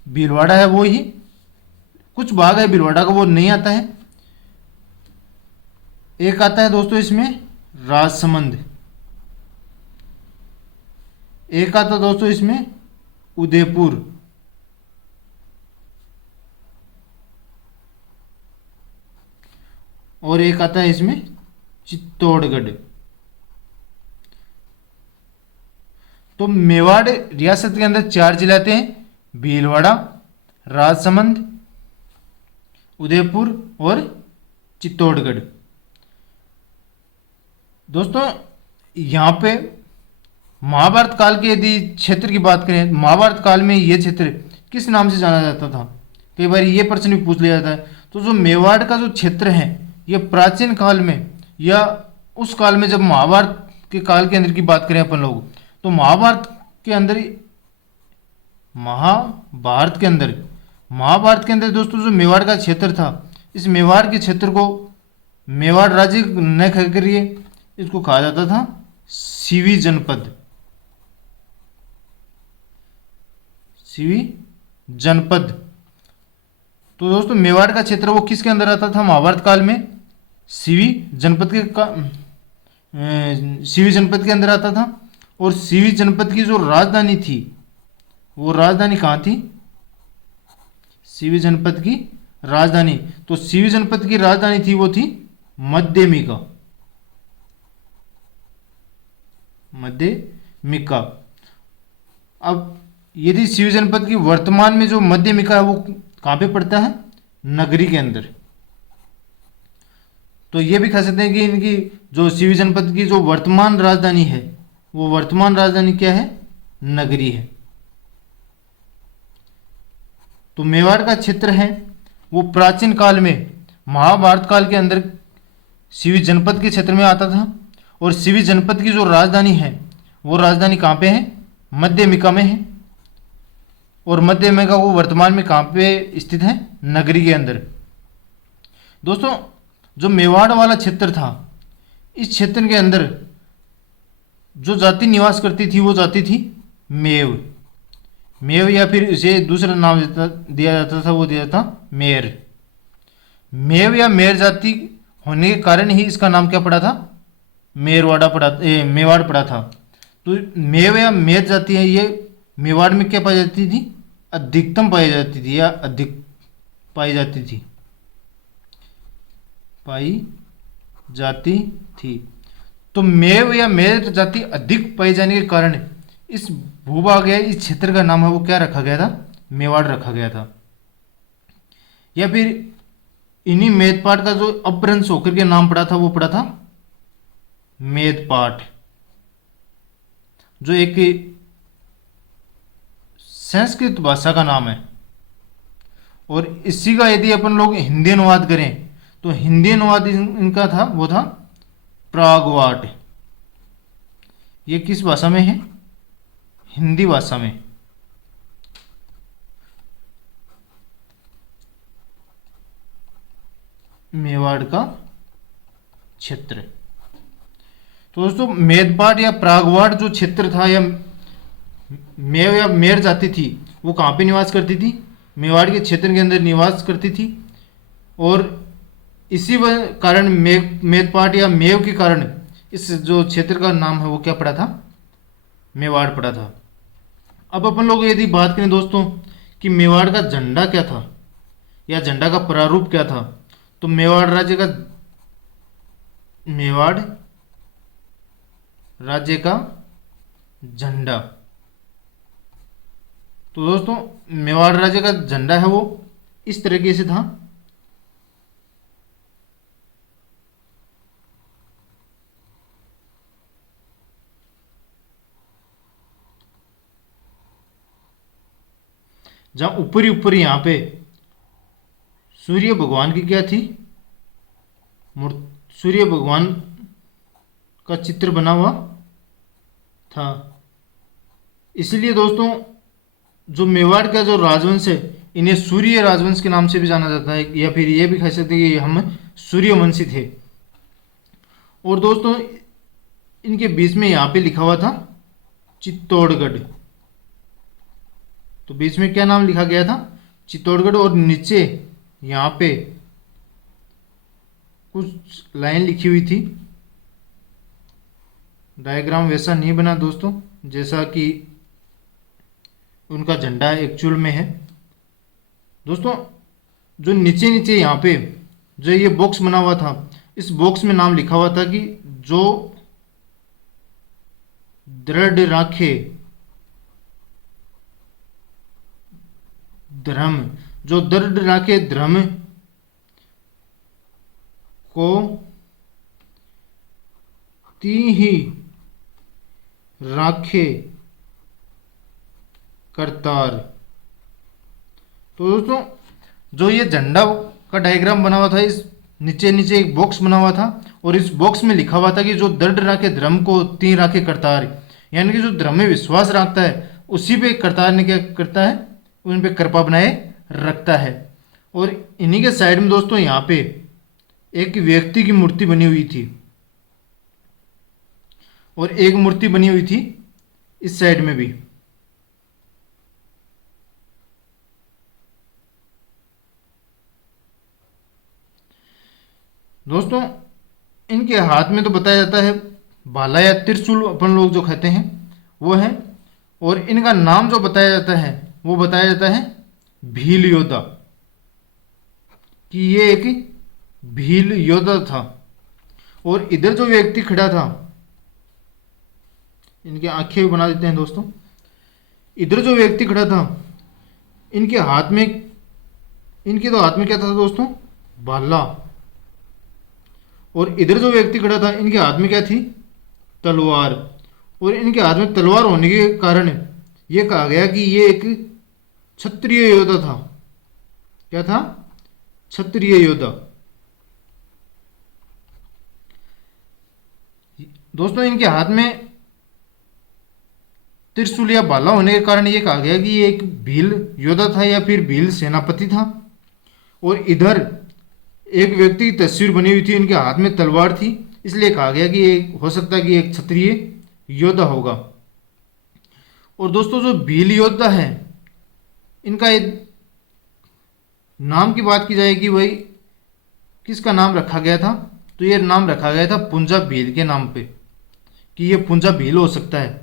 भीलवाड़ा है वो ही, कुछ भाग है भीलवाड़ा का वो नहीं आता है। एक आता है दोस्तों इसमें राजसमंद, एक आता है दोस्तों इसमें उदयपुर, और एक आता है इसमें चित्तौड़गढ़। तो मेवाड़ रियासत के अंदर 4 जिले आते हैं, भीलवाड़ा, राजसमंद, उदयपुर और चित्तौड़गढ़। दोस्तों यहाँ पे महाभारत काल के यदि क्षेत्र की बात करें, महाभारत काल में ये क्षेत्र किस नाम से जाना जाता था? कई बार ये प्रश्न भी पूछ लिया जाता है। तो जो मेवाड़ का जो क्षेत्र है, ये प्राचीन काल में या उस काल में जब महाभारत के काल के अंदर की बात करें अपन लोग, तो महाभारत के अंदर दोस्तों जो मेवाड़ का क्षेत्र था, इस मेवाड़ के क्षेत्र को मेवाड़ राज्य न कहकर इसको कहा जाता था सीवी जनपद। तो दोस्तों मेवाड़ का क्षेत्र वो किसके अंदर आता था महाभारत काल में? सीवी जनपद के अंदर आता था। और सीवी जनपद की जो राजधानी थी, वो राजधानी कहाँ थी? सीवी जनपद की राजधानी, तो सीवी जनपद की राजधानी थी वो थी मध्यमिका। अब यदि सीवी जनपद की वर्तमान में जो मध्यमिका है वो कहाँ पे पड़ता है? नगरी के अंदर। तो ये भी कह सकते हैं कि इनकी जो सीवी जनपद की जो वर्तमान राजधानी है, वो वर्तमान राजधानी क्या है? नगरी है। तो मेवाड़ का क्षेत्र है वो प्राचीन काल में महाभारत काल के अंदर सीवी जनपद के क्षेत्र में आता था। और सीवी जनपद की जो राजधानी है वो राजधानी कहाँ पे है? मध्यमिका में है। और मध्यमिका को वर्तमान में कहाँ पे स्थित है? नगरी के अंदर। दोस्तों, जो मेवाड़ वाला क्षेत्र था, इस क्षेत्र के अंदर जो जाति निवास करती थी वो जाति थी मेव। मेव या फिर इसे दूसरा नाम दिया जाता था, वो दिया था मेर। मेव या मेर जाति होने के कारण ही इसका नाम क्या पड़ा था? मेवाड़ पड़ा था। तो मेव या मेर जाति है, ये मेवाड़ में क्या पाई जाती थी? अधिकतम पाई जाती थी या अधिक पाई जाती थी, तो मेव या मेर जाति अधिक पाई जाने के कारण इस भूभाग या इस क्षेत्र का नाम है वो क्या रखा गया था? मेवाड़ रखा गया था। या फिर इन्हीं मेदपाट का जो अपभ्रंश होकर के नाम पड़ा था वो पड़ा था मेदपाट, जो एक संस्कृत भाषा का नाम है। और इसी का यदि अपन लोग हिंदी अनुवाद करें तो हिंदी अनुवाद इनका था वो था प्रागवाट। ये किस भाषा में है? हिंदी भाषा में। मेवाड़ का क्षेत्र। तो दोस्तों, मेदपाट या प्रागवाट जो क्षेत्र था या मेव या मेर जाति थी वो कहाँ पे निवास करती थी? मेवाड़ के क्षेत्र के अंदर निवास करती थी। और इसी कारण मेदपाट या मेव के कारण इस जो क्षेत्र का नाम है वो क्या पड़ा था? मेवाड़ पड़ा था। अब अपन लोग यदि बात करें दोस्तों कि मेवाड़ का झंडा क्या था या झंडा का प्रारूप क्या था, तो मेवाड़ राज्य का झंडा, तो दोस्तों मेवाड़ राज्य का झंडा है वो इस तरीके से था। जहां ऊपरी यहां पे सूर्य भगवान की क्या थी? सूर्य भगवान का चित्र बना हुआ था। इसलिए दोस्तों, जो मेवाड़ का जो राजवंश है इन्हें सूर्य राजवंश के नाम से भी जाना जाता है, या फिर ये भी कह सकते हैं कि हम सूर्यवंशी थे। और दोस्तों, इनके बीच में यहाँ पे लिखा हुआ था चित्तौड़गढ़। तो बीच में क्या नाम लिखा गया था? चित्तौड़गढ़। और नीचे यहाँ पे कुछ लाइन लिखी हुई थी। डायग्राम वैसा नहीं बना दोस्तों जैसा कि उनका झंडा एक्चुअल में है। दोस्तों, जो नीचे नीचे यहाँ पे जो ये बॉक्स बना हुआ था, इस बॉक्स में नाम लिखा हुआ था कि जो दृढ़ राखे धर्म, जो दृढ़ राखे धर्म को ती ही राखे करतार। तो दोस्तों, जो ये झंडा का डायग्राम बना हुआ था, इस नीचे नीचे एक बॉक्स बना हुआ था और इस बॉक्स में लिखा हुआ था कि जो दृढ़ राखे धर्म को ती राखे करतार, यानी कि जो धर्म में विश्वास रखता है उसी पे करतार ने क्या करता है? उन पे कृपा बनाए रखता है। और इन्हीं के साइड में दोस्तों यहाँ पे एक व्यक्ति की मूर्ति बनी हुई थी और एक मूर्ति बनी हुई थी इस साइड में भी। दोस्तों, इनके हाथ में तो बताया जाता है भाला या त्रिशूल अपन लोग जो कहते हैं वो है। और इनका नाम जो बताया जाता है वो बताया जाता है भील योद्धा, कि ये एक भील योद्धा था। और इधर जो व्यक्ति खड़ा था, इनकी आंखें भी बना देते हैं दोस्तों। इधर जो व्यक्ति खड़ा था, इनके तो हाथ में क्या था दोस्तों? भाला। और इधर जो व्यक्ति खड़ा था इनके हाथ में क्या थी, तलवार। और इनके हाथ में तलवार होने के कारण ये कहा गया कि ये एक क्षत्रिय योद्धा था। क्या था? क्षत्रिय योद्धा। दोस्तों इनके हाथ में त्रिशूल या भाला होने के कारण ये कहा गया कि ये एक भील योद्धा था या फिर भील सेनापति था। और इधर एक व्यक्ति की तस्वीर बनी हुई थी, इनके हाथ में तलवार थी, इसलिए कहा गया कि ये हो सकता है कि एक क्षत्रिय योद्धा होगा। और दोस्तों जो भील योद्धा है इनका एक नाम की बात की जाएगी, वही किसका नाम रखा गया था, तो ये नाम रखा गया था पुंजा भील के नाम पे, कि ये पुंजा भील हो सकता है।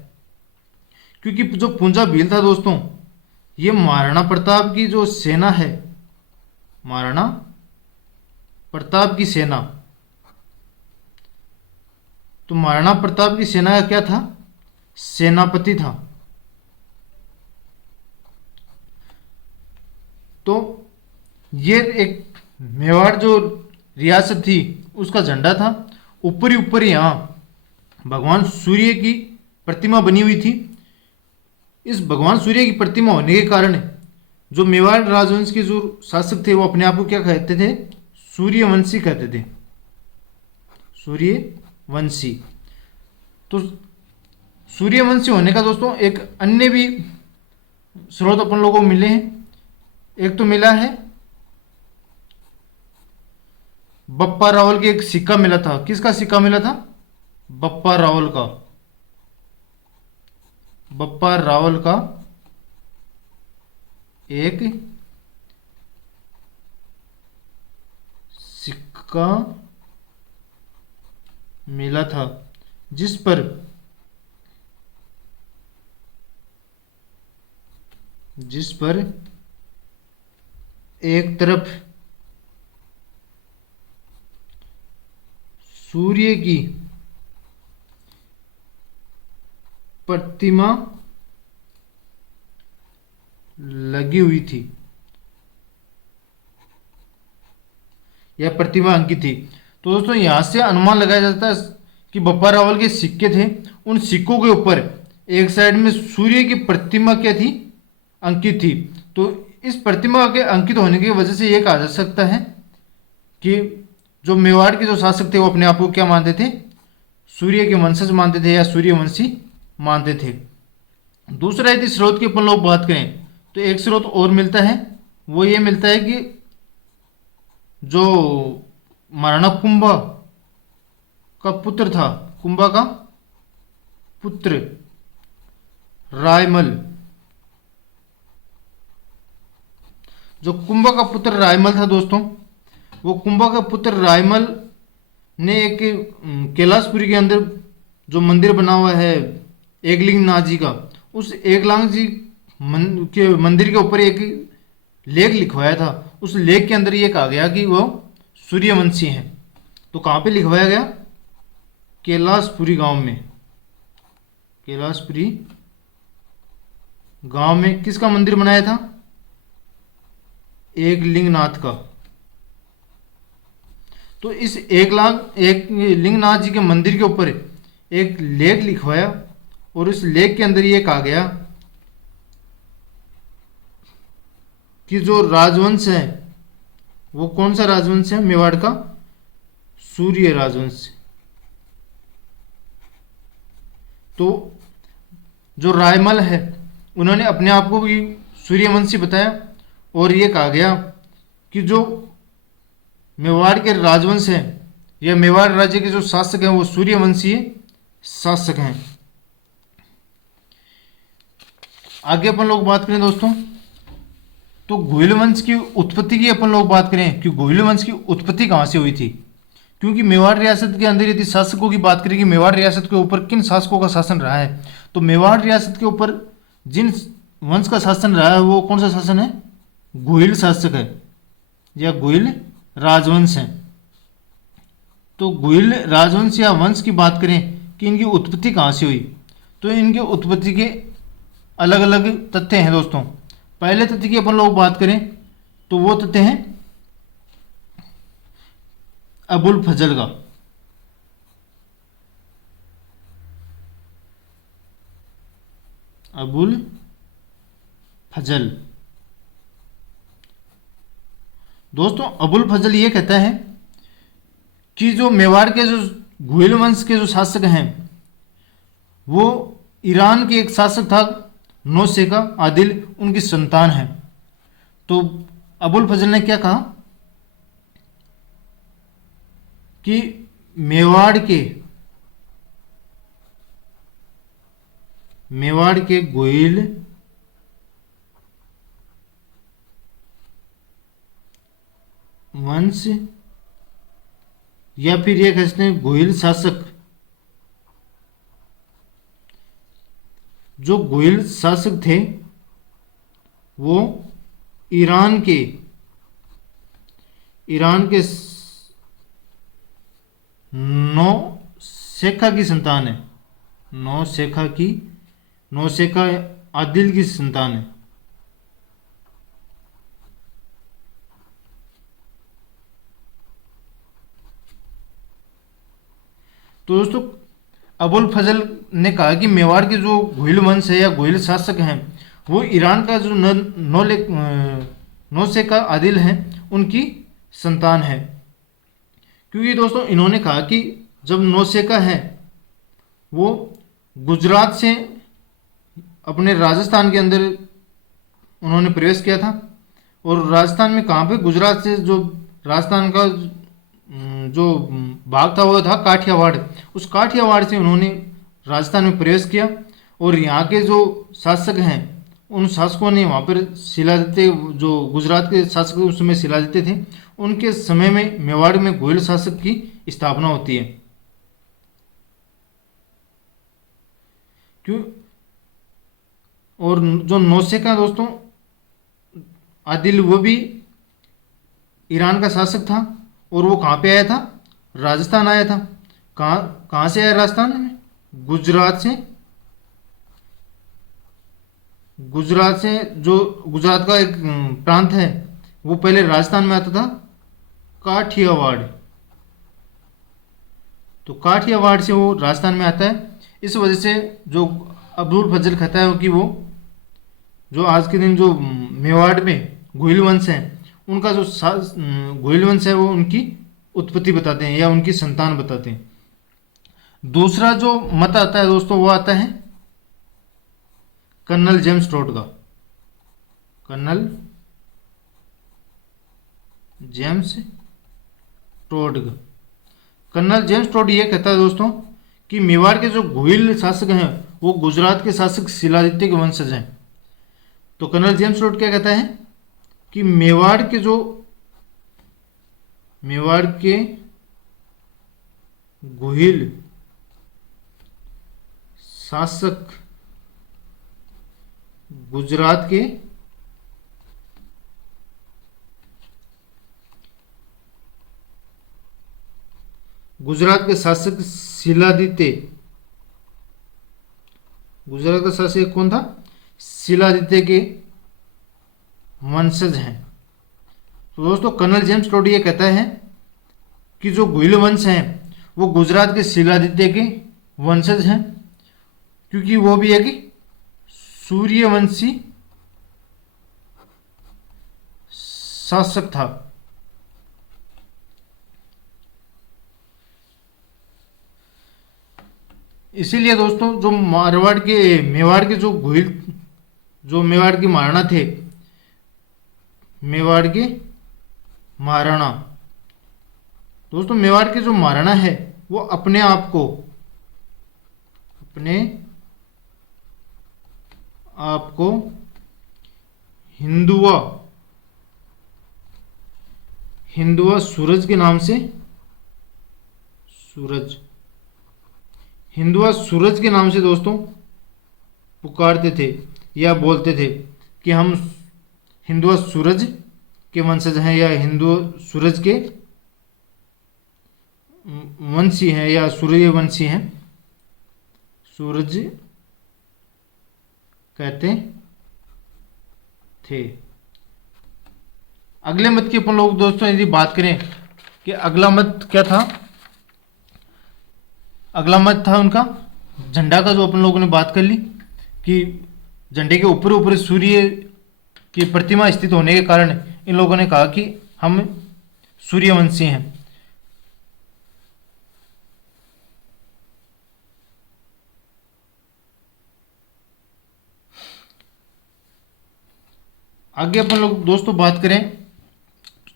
क्योंकि जो पुंजा भील था दोस्तों, ये महाराणा प्रताप की जो सेना है, महाराणा प्रताप की सेना, तो महाराणा प्रताप की सेना का क्या था, सेनापति था। तो ये एक मेवाड़ जो रियासत थी उसका झंडा था। ऊपर ही ऊपर यहाँ भगवान सूर्य की प्रतिमा बनी हुई थी। इस भगवान सूर्य की प्रतिमा होने के कारण जो मेवाड़ राजवंश के जो शासक थे वो अपने आप को क्या कहते थे, सूर्यवंशी कहते थे, सूर्यवंशी। तो सूर्यवंशी होने का दोस्तों एक अन्य भी स्रोत अपन लोगों को मिले हैं। एक तो मिला है बप्पा रावल के एक सिक्का मिला था। किसका सिक्का मिला था? बप्पा रावल का। बप्पा रावल का एक सिक्का मिला था जिस पर एक तरफ सूर्य की प्रतिमा लगी हुई थी या प्रतिमा अंकित थी। तो दोस्तों यहां से अनुमान लगाया जाता है कि बप्पा रावल के सिक्के थे, उन सिक्कों के ऊपर एक साइड में सूर्य की प्रतिमा क्या थी, अंकित थी। तो इस प्रतिमा के अंकित होने की वजह से यह कहा जा सकता है कि जो मेवाड़ के जो शासक थे वो अपने आप को क्या मानते थे, सूर्य के वंशज मानते थे या सूर्यवंशी मानते थे। दूसरा यदि स्रोत की अपन लोग बात करें तो एक स्रोत और मिलता है, वो ये मिलता है कि जो महाराणा कुंभा का पुत्र था, कुंभा का पुत्र रायमल, जो कुंभा का पुत्र रायमल था दोस्तों, वो कुंभा का पुत्र रायमल ने एक कैलाशपुरी के अंदर जो मंदिर बना हुआ है एकलिंग नाथ जी का, उस एकलिंग जी के मंदिर के ऊपर एक लेख लिखवाया था। उस लेख के अंदर ये कहा गया कि वो सूर्यवंशी हैं। तो कहाँ पे लिखवाया गया? कैलाशपुरी गांव में। कैलाशपुरी गांव में किसका मंदिर बनाया था? एकलिंगनाथ का। तो इस एक लिंगनाथ जी के मंदिर के ऊपर एक लेख लिखवाया और उस लेख के अंदर ये कहा गया कि जो राजवंश है वो कौन सा राजवंश है मेवाड़ का? सूर्य राजवंश। तो जो रायमल है उन्होंने अपने आप को भी सूर्यवंशी बताया और ये कहा गया कि जो मेवाड़ के राजवंश हैं या मेवाड़ राज्य के जो शासक हैं वो सूर्यवंशी शासक हैं। आगे अपन लोग बात करें दोस्तों तो गोयल वंश की उत्पत्ति की अपन लोग बात करें कि गोयल वंश की उत्पत्ति कहाँ से हुई थी। क्योंकि मेवाड़ रियासत के अंदर यदि शासकों की बात करें कि मेवाड़ रियासत के ऊपर किन शासकों का शासन रहा है, तो मेवाड़ रियासत के ऊपर जिन वंश का शासन रहा है वो कौन सा शासन है? गोयल शासक है या गोयल राजवंश है। तो गोयल राजवंश या वंश की बात करें कि इनकी उत्पत्ति कहाँ से हुई, तो इनकी उत्पत्ति के अलग अलग तथ्य हैं दोस्तों। पहले तथ्य की अपन लोग बात करें तो वो तथ्य हैं अबुल फजल का। अबुल फजल। दोस्तों अबुल फजल ये कहता है कि जो मेवाड़ के जो घुइल वंश के जो शासक हैं वो ईरान के एक शासक था नौशेखा आदिल, उनकी संतान है। तो अबुल फजल ने क्या कहा कि मेवाड़ के घुइल वंश या फिर ये कह सकते हैं घुइल शासक, जो घुइल शासक थे वो ईरान के नौशेखा की संतान है, नौशेखा आदिल की संतान है। तो दोस्तों अबुल फजल ने कहा कि मेवाड़ के जो घुइल वंश है या घुइल शासक हैं वो ईरान का जो नौशेखा आदिल हैं उनकी संतान है। क्योंकि दोस्तों इन्होंने कहा कि जब नौशेखा है वो गुजरात से अपने राजस्थान के अंदर उन्होंने प्रवेश किया था, और राजस्थान में कहाँ पे, गुजरात से जो राजस्थान का जो भाग था वो था काठियावाड़, उस काठियावाड़ से उन्होंने राजस्थान में प्रवेश किया, और यहाँ के जो शासक हैं उन शासकों ने वहाँ पर शिलादित्य, जो गुजरात के शासक उस समय शिलादित्य थे, उनके समय में मेवाड़ में घुइल शासक की स्थापना होती है। क्यों? और जो नौशेखा दोस्तों आदिल वो भी ईरान का शासक था, और वो कहाँ पे आया था, राजस्थान आया था। कहाँ से आया राजस्थान में, गुजरात से जो गुजरात का एक प्रांत है वो पहले राजस्थान में आता था, काठियावाड़। तो काठियावाड़ से वो राजस्थान में आता है। इस वजह से जो अबुल फजल कहता है कि वो जो आज के दिन जो मेवाड़ में घुइल वंश है उनका जो घुइल वंश है वो उनकी उत्पत्ति बताते हैं या उनकी संतान बताते हैं। दूसरा जो मत आता है दोस्तों वो आता है कर्नल जेम्स टोड का। कर्नल जेम्स टोड ये कहता है दोस्तों कि मेवाड़ के जो घुइल शासक हैं वो गुजरात के शासक शिलादित्य के वंशज हैं। तो कर्नल जेम्स टोड क्या कहता है कि मेवाड़ के घुइल शासक गुजरात के शासक शिलादित्य, गुजरात का शासक कौन था, शिलादित्य के वंशज हैं। तो दोस्तों कर्नल जेम्स टोड ये कहता है कि जो घुइल वंश हैं वो गुजरात के शिलादित्य के वंशज हैं, क्योंकि वो भी एक सूर्यवंशी शासक था। इसीलिए दोस्तों जो मेवाड़ के जो मेवाड़ के महाराणा थे, मेवाड़ के महाराणा, दोस्तों मेवाड़ के जो महाराणा है वो अपने आप को हिंदुआ सूरज के नाम से, हिंदुआ सूरज के नाम से दोस्तों पुकारते थे या बोलते थे कि हम हिंदुआ सूरज के वंशज हैं या हिंदू सूरज के वंशी हैं या सूर्यवंशी हैं, सूरज कहते थे। अगले मत की अपन लोग दोस्तों यदि बात करें कि अगला मत क्या था, अगला मत था उनका झंडा का, जो अपन लोगों ने बात कर ली कि झंडे के ऊपर ऊपर सूर्य की प्रतिमा स्थित होने के कारण इन लोगों ने कहा कि हम सूर्यवंशी हैं। आगे अपन लोग दोस्तों बात करें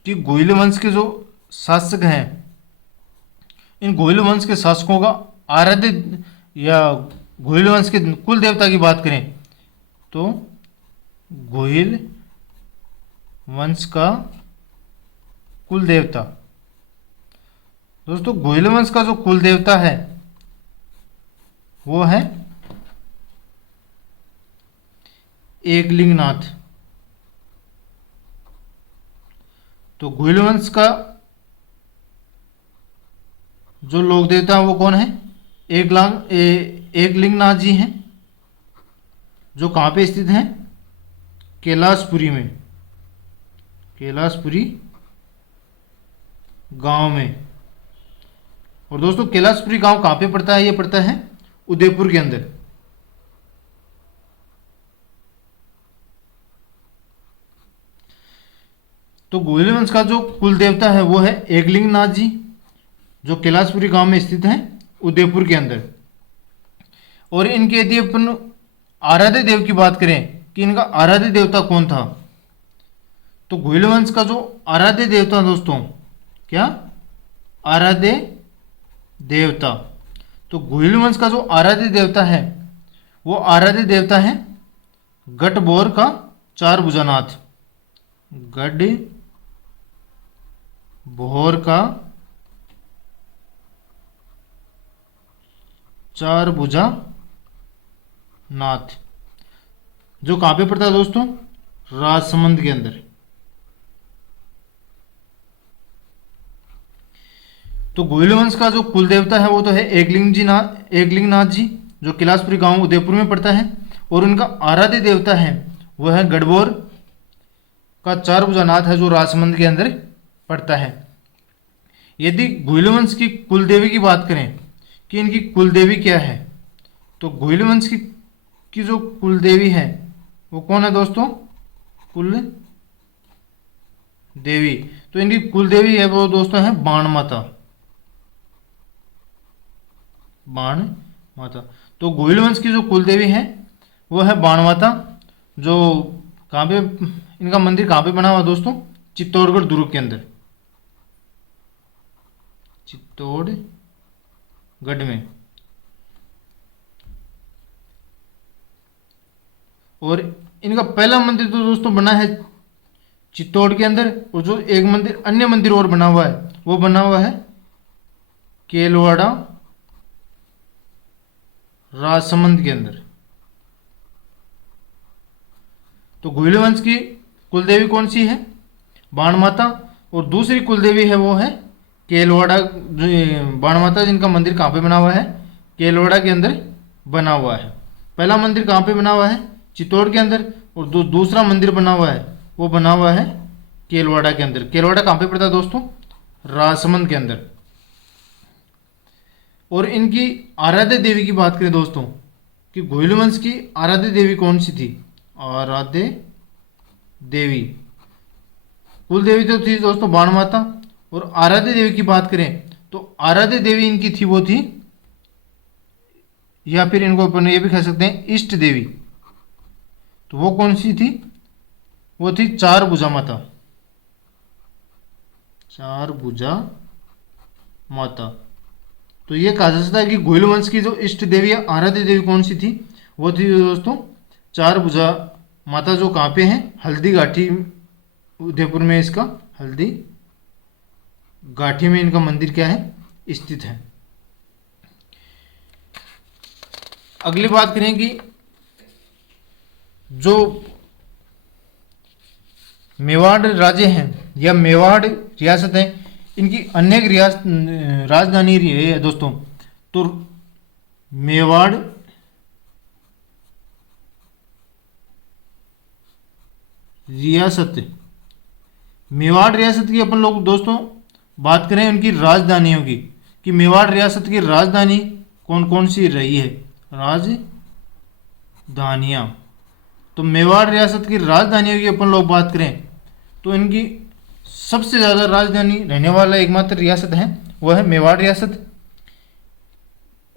कि गोइल वंश के जो शासक हैं, इन गोइल वंश के शासकों का आराध्य या गोइल वंश के कुल देवता की बात करें तो गोइल वंश का कुल देवता, दोस्तों गोइल वंश का जो कुल देवता है वो है एकलिंगनाथ। तो गोइल वंश का जो लोक देवता है वो कौन है? एकलिंगनाथ जी हैं, जो कहाँ पे स्थित हैं? कैलाशपुरी में, कैलाशपुरी गांव में। और दोस्तों कैलाशपुरी गांव कहाँ पे पड़ता है? ये पड़ता है उदयपुर के अंदर। तो गोइल वंश का जो कुल देवता है वो है एकलिंगनाथ जी, जो कैलाशपुरी गांव में स्थित है उदयपुर के अंदर। और इनके यदि अपन आराध्य देव की बात करें कि इनका आराध्य देवता कौन था, तो गोइल वंश का जो आराध्य देवता दोस्तों, क्या आराध्य देवता, तो गोइल वंश का जो आराध्य देवता है वो आराध्य देवता है गटबोर का चार भुजानाथ। गटबोर का चार भुजा नाथ, जो कहां पे पड़ता है दोस्तों? राजसमंद के अंदर। तो गोइल वंश का जो कुल देवता है वो तो है एकलिंगनाथ जी, जो कैलाशपुरी गांव उदयपुर में पड़ता है। और उनका आराध्य देवता है वो है गटबोर का चार भुजा नाथ है, जो राजसमंद के अंदर पड़ता है। यदि गोइल वंश की कुलदेवी की बात करें कि इनकी कुलदेवी क्या है, तो गोइल वंश की जो कुलदेवी है वो कौन है दोस्तों? कुल देवी। तो इनकी कुलदेवी है वो दोस्तों है बाण माता, बाण माता। तो गोइल वंश की जो कुलदेवी है वो है बाण माता, जो कहाँ पे इनका मंदिर कहाँ पे बना हुआ दोस्तों? चित्तौड़गढ़ दुर्ग के अंदर, चित्तौड़गढ़ में। और इनका पहला मंदिर तो दोस्तों बना है चित्तौड़ के अंदर, और जो एक मंदिर अन्य मंदिर और बना हुआ है वो बना हुआ है केलवाड़ा राजसमंद के अंदर। तो गोइल वंश की कुलदेवी कौन सी है? बाण माता। और दूसरी कुलदेवी है वो है केलवाड़ा, बाण माता जिनका मंदिर कहाँ पे बना हुआ है? केलवाड़ा के अंदर बना हुआ है। पहला मंदिर कहाँ पे बना हुआ है? चित्तौड़ के अंदर। और दूसरा मंदिर बना हुआ है वो बना हुआ है केलवाड़ा के अंदर। केलवाड़ा कहाँ पे पड़ता है दोस्तों? राजसमंद के अंदर। और इनकी आराध्य देवी की बात करें दोस्तों कि गोइल वंश की आराध्य देवी कौन सी थी? आराध्य देवी, कुल देवी तो थी दोस्तों बाण माता। और आराध्य देवी की बात करें तो आराध्य देवी इनकी थी वो थी, या फिर इनको अपन ये भी कह सकते हैं इष्ट देवी। तो वो कौन सी थी? वो थी चार भुजा माता, चार भुजा माता। तो ये कहा जा सकता है कि गोइल वंश की जो इष्ट देवी या आराध्य देवी कौन सी थी? वो थी दोस्तों चार भुजा माता, जो कहाँ पे है? हल्दी घाटी उदयपुर में। इसका हल्दी घाटी में इनका मंदिर क्या है? स्थित है। अगली बात करें कि जो मेवाड़ राज्य हैं या मेवाड़ रियासत है, इनकी अनेक राजधानी रही है दोस्तों। तो मेवाड़ रियासत, मेवाड़ रियासत की अपन लोग दोस्तों बात करें उनकी राजधानियों की, कि मेवाड़ रियासत की राजधानी कौन कौन सी रही है? राजधानियाँ तो मेवाड़ रियासत की राजधानियों की अपन लोग बात करें तो इनकी सबसे ज़्यादा राजधानी रहने वाला एकमात्र रियासत है वह है मेवाड़ रियासत।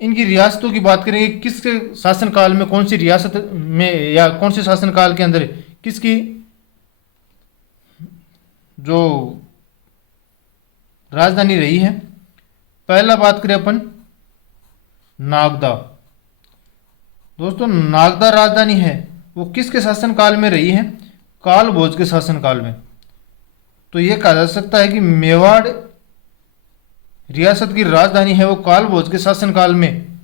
इनकी रियासतों की बात करेंगे, किसके शासनकाल में कौन सी रियासत में या कौन से शासनकाल के अंदर किसकी जो राजधानी रही है। पहला बात करें अपन नागदा। दोस्तों नागदा राजधानी है वो किसके शासनकाल में रही है, काल भोज के शासनकाल में। तो ये कहा जा सकता है कि मेवाड़ रियासत की राजधानी है वो काल भोज के शासनकाल में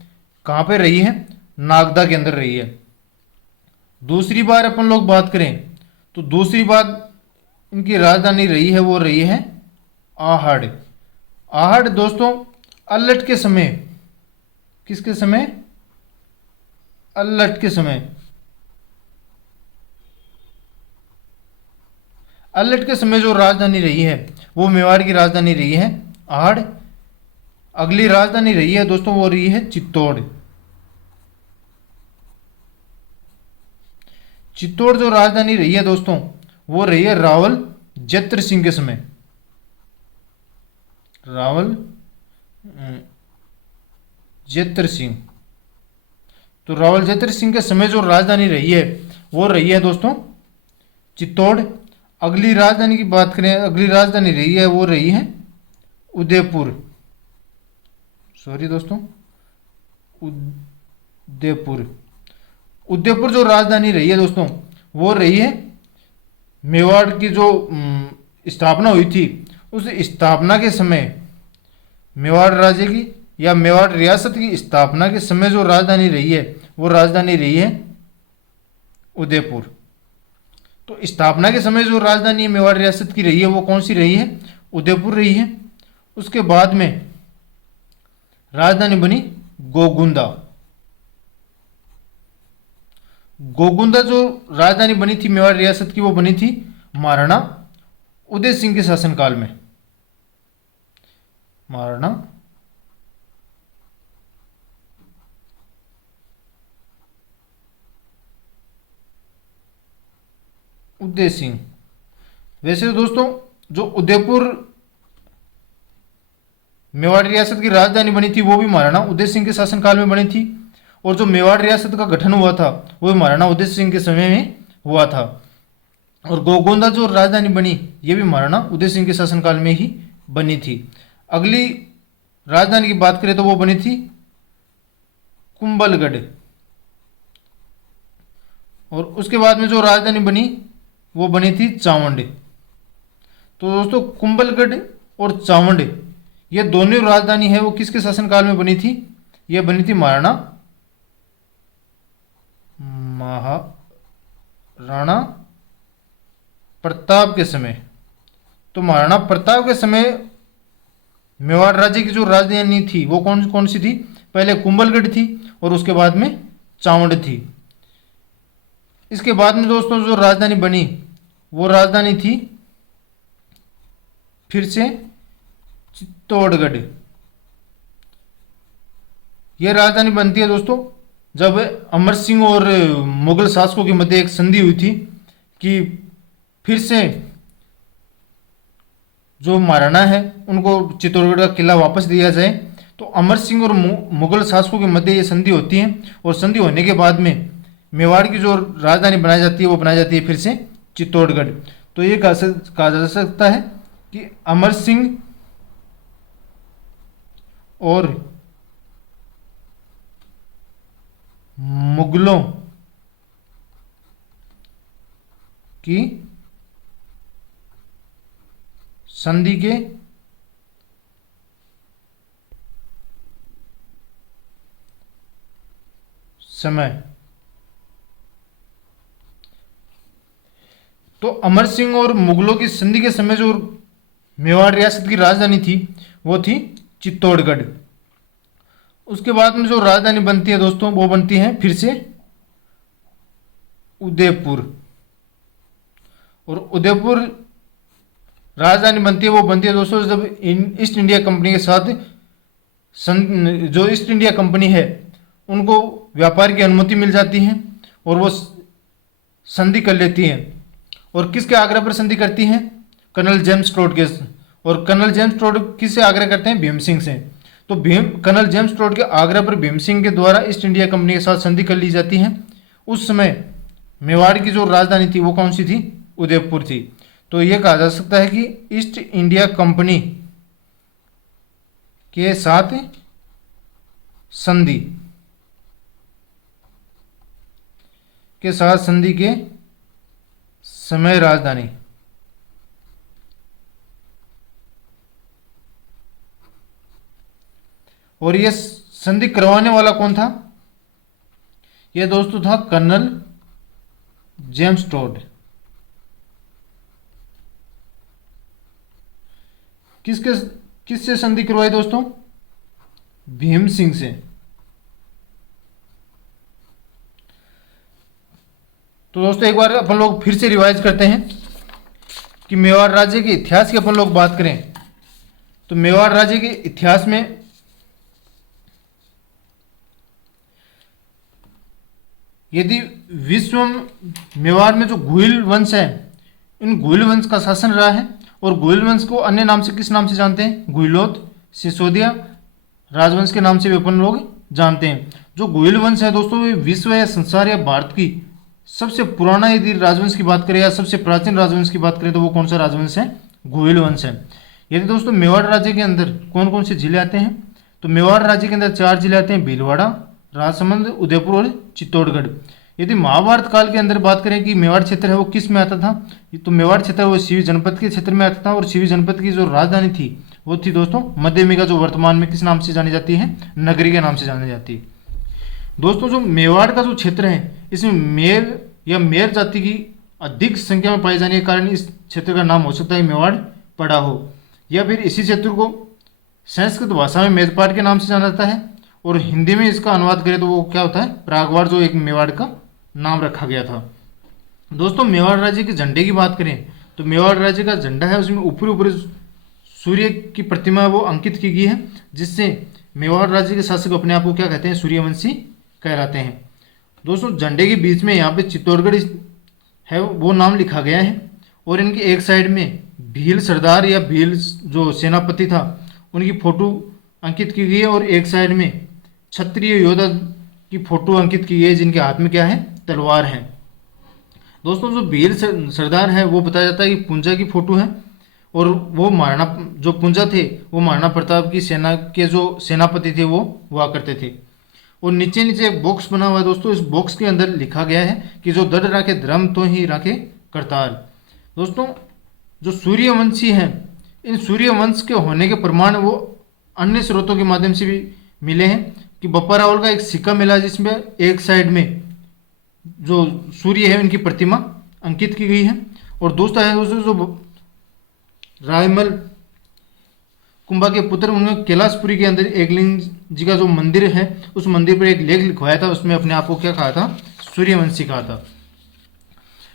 कहाँ पे रही है, नागदा के अंदर रही है। दूसरी बार अपन लोग बात करें तो दूसरी बात इनकी राजधानी रही है वो रही है आहड़। आहड़ दोस्तों अल्लट के समय, किसके समय, अल्लट के समय, अल्लट के समय जो राजधानी रही है वो मेवाड़ की राजधानी रही है आहड़। अगली राजधानी रही है दोस्तों वो रही है चित्तौड़। चित्तौड़ जो राजधानी रही है दोस्तों वो रही है रावल जत्र सिंह के समय। रावल जत्र सिंह, तो रावल जत्र सिंह के समय जो राजधानी रही है वो रही है दोस्तों चित्तौड़। अगली राजधानी की बात करें, अगली राजधानी रही है वो रही है उदयपुर, सॉरी दोस्तों उदयपुर। उदयपुर जो राजधानी रही है दोस्तों वो रही है मेवाड़ की जो स्थापना हुई थी उस स्थापना के समय, मेवाड़ राज्य की या मेवाड़ रियासत की स्थापना के समय जो राजधानी रही है वो राजधानी रही है उदयपुर। तो स्थापना के समय जो राजधानी मेवाड़ रियासत की रही है वो कौन सी रही है, उदयपुर रही है। उसके बाद में राजधानी बनी गोगुंदा। गोगुंदा जो राजधानी बनी थी मेवाड़ रियासत की वो बनी थी महाराणा उदय सिंह के शासनकाल में। महाराणा उदय सिंह। वैसे तो दोस्तों जो उदयपुर मेवाड़ रियासत की राजधानी बनी थी वो भी महाराणा उदय सिंह के शासनकाल में बनी थी, और जो मेवाड़ रियासत का गठन हुआ था वो भी महाराणा उदय सिंह के समय में हुआ था। और गोगोंदा जो राजधानी बनी ये भी महाराणा उदय सिंह के शासनकाल में ही बनी थी। अगली राजधानी की बात करें तो वो बनी थी कुंभलगढ़। और उसके बाद में जो राजधानी बनी वो बनी थी चावंड। तो दोस्तों कुंभलगढ़ और चावंड ये दोनों राजधानी है वो किसके शासनकाल में बनी थी, ये बनी थी महाराणा प्रताप के समय। तो महाराणा प्रताप के समय मेवाड़ राज्य की जो राजधानी थी वो कौन कौन सी थी, पहले कुंभलगढ़ थी और उसके बाद में चावंड थी। इसके बाद में दोस्तों जो राजधानी बनी वो राजधानी थी फिर से चित्तौड़गढ़। यह राजधानी बनती है दोस्तों जब अमर सिंह और मुगल शासकों के मध्य एक संधि हुई थी कि फिर से जो महाराणा है उनको चित्तौड़गढ़ का किला वापस दिया जाए। तो अमर सिंह और मुगल शासकों के मध्य ये संधि होती है, और संधि होने के बाद में मेवाड़ की जो राजधानी बनाई जाती है वो बनाई जाती है फिर से चित्तौड़गढ़। तो ये कहा जा सकता है कि अमर सिंह और मुगलों की संधि के समय, तो अमर सिंह और मुगलों की संधि के समय जो मेवाड़ रियासत की राजधानी थी वो थी चित्तौड़गढ़। उसके बाद में जो राजधानी बनती है दोस्तों वो बनती है फिर से उदयपुर। और उदयपुर राजधानी बनती है वो बनती है दोस्तों जब ईस्ट इंडिया कंपनी के साथ जो ईस्ट इंडिया कंपनी है उनको व्यापार की अनुमति मिल जाती है, और वो संधि कर लेती है। और किसके आग्रह पर संधि करती है? कर्नल जेम्स टोड के। और कर्नल जेम्स टोड किससे आग्रह करते हैं? भीम सिंह से। तो कर्नल जेम्स टोड के आग्रह पर भीम सिंह के द्वारा ईस्ट इंडिया कंपनी के साथ संधि कर ली जाती है। उस समय मेवाड़ की जो राजधानी थी वो कौन सी थी? उदयपुर थी। तो यह कहा जा सकता है कि ईस्ट इंडिया कंपनी के साथ संधि के समय राजधानी और यह संधि करवाने वाला कौन था? यह दोस्तों था कर्नल जेम्स टोड। किससे संधि करवाई दोस्तों? भीम सिंह से। तो दोस्तों एक बार अपन लोग फिर से रिवाइज करते हैं कि मेवाड़ राज्य के इतिहास की अपन लोग बात करें तो मेवाड़ राज्य के इतिहास में यदि विश्व मेवाड़ में जो गुहिल वंश है, इन गुहिल वंश का शासन रहा है। और गुहिल वंश को अन्य नाम से किस नाम से जानते हैं? गुहिलोत, सिसोदिया राजवंश के नाम से भी अपन लोग जानते हैं। जो गुहिल वंश है दोस्तों, ये विश्व या संसार या भारत की सबसे पुराना यदि राजवंश की बात करें या सबसे प्राचीन राजवंश की बात करें तो वो कौन सा राजवंश है? गुहिल वंश है। यदि दोस्तों मेवाड़ राज्य के अंदर कौन कौन से जिले आते हैं? तो मेवाड़ राज्य के अंदर 4 जिले आते हैं: भीलवाड़ा, राजसमंद, उदयपुर और चित्तौड़गढ़। यदि महाभारत काल के अंदर बात करें कि मेवाड़ क्षेत्र है वो किस में आता था, तो मेवाड़ क्षेत्र वो शिवी जनपद के क्षेत्र में आता था। और शिवी जनपद की जो राजधानी थी वो थी दोस्तों मध्यमिका, जो वर्तमान में किस नाम से जानी जाती है? नगरी के नाम से जानी जाती है। दोस्तों जो मेवाड़ का जो क्षेत्र है इसमें मेर या मेर जाति की अधिक संख्या में पाई जाने के कारण इस क्षेत्र का नाम हो सकता है मेवाड़ पड़ा हो, या फिर इसी क्षेत्र को संस्कृत भाषा में मेदपाट के नाम से जाना जाता है। और हिंदी में इसका अनुवाद करें तो वो क्या होता है? प्रागवाड़, जो एक मेवाड़ का नाम रखा गया था। दोस्तों मेवाड़ राज्य के झंडे की बात करें तो मेवाड़ राज्य का झंडा है उसमें ऊपरी ऊपरी सूर्य की प्रतिमा वो अंकित की गई है, जिससे मेवाड़ राज्य के शासक अपने आप को क्या कहते हैं? सूर्यवंशी कहलाते हैं। दोस्तों झंडे के बीच में यहाँ पे चित्तौड़गढ़ है वो नाम लिखा गया है। और इनके एक साइड में भील सरदार या भील जो सेनापति था उनकी फोटो अंकित की गई है। और एक साइड में क्षत्रिय योद्धा की फोटो अंकित की गई है जिनके हाथ में क्या है? तलवार है। दोस्तों जो भील सरदार है वो बताया जाता है कि पुंजा की फोटो है। और वो महाराणा जो पुंजा थे वो महाराणा प्रताप की सेना के जो सेनापति थे वो हुआ करते थे। और नीचे नीचे एक बॉक्स बना हुआ है दोस्तों, इस बॉक्स के अंदर लिखा गया है कि जो दृढ़ राखे धर्म तो ही राखे करतार। दोस्तों जो सूर्यवंशी हैं, इन सूर्यवंश के होने के प्रमाण वो अन्य स्रोतों के माध्यम से भी मिले हैं कि बप्पा रावल का एक सिक्का मिला जिसमें एक साइड में जो सूर्य है उनकी प्रतिमा अंकित की गई है। और दूसरा है दोस्तों जो रायमल कुंभा के पुत्र उन्होंने कैलाशपुरी के अंदर एकलिंग जी का जो मंदिर है उस मंदिर पर एक लेख लिखवाया था, उसमें अपने आप को क्या कहा था? सूर्यवंशी कहा था।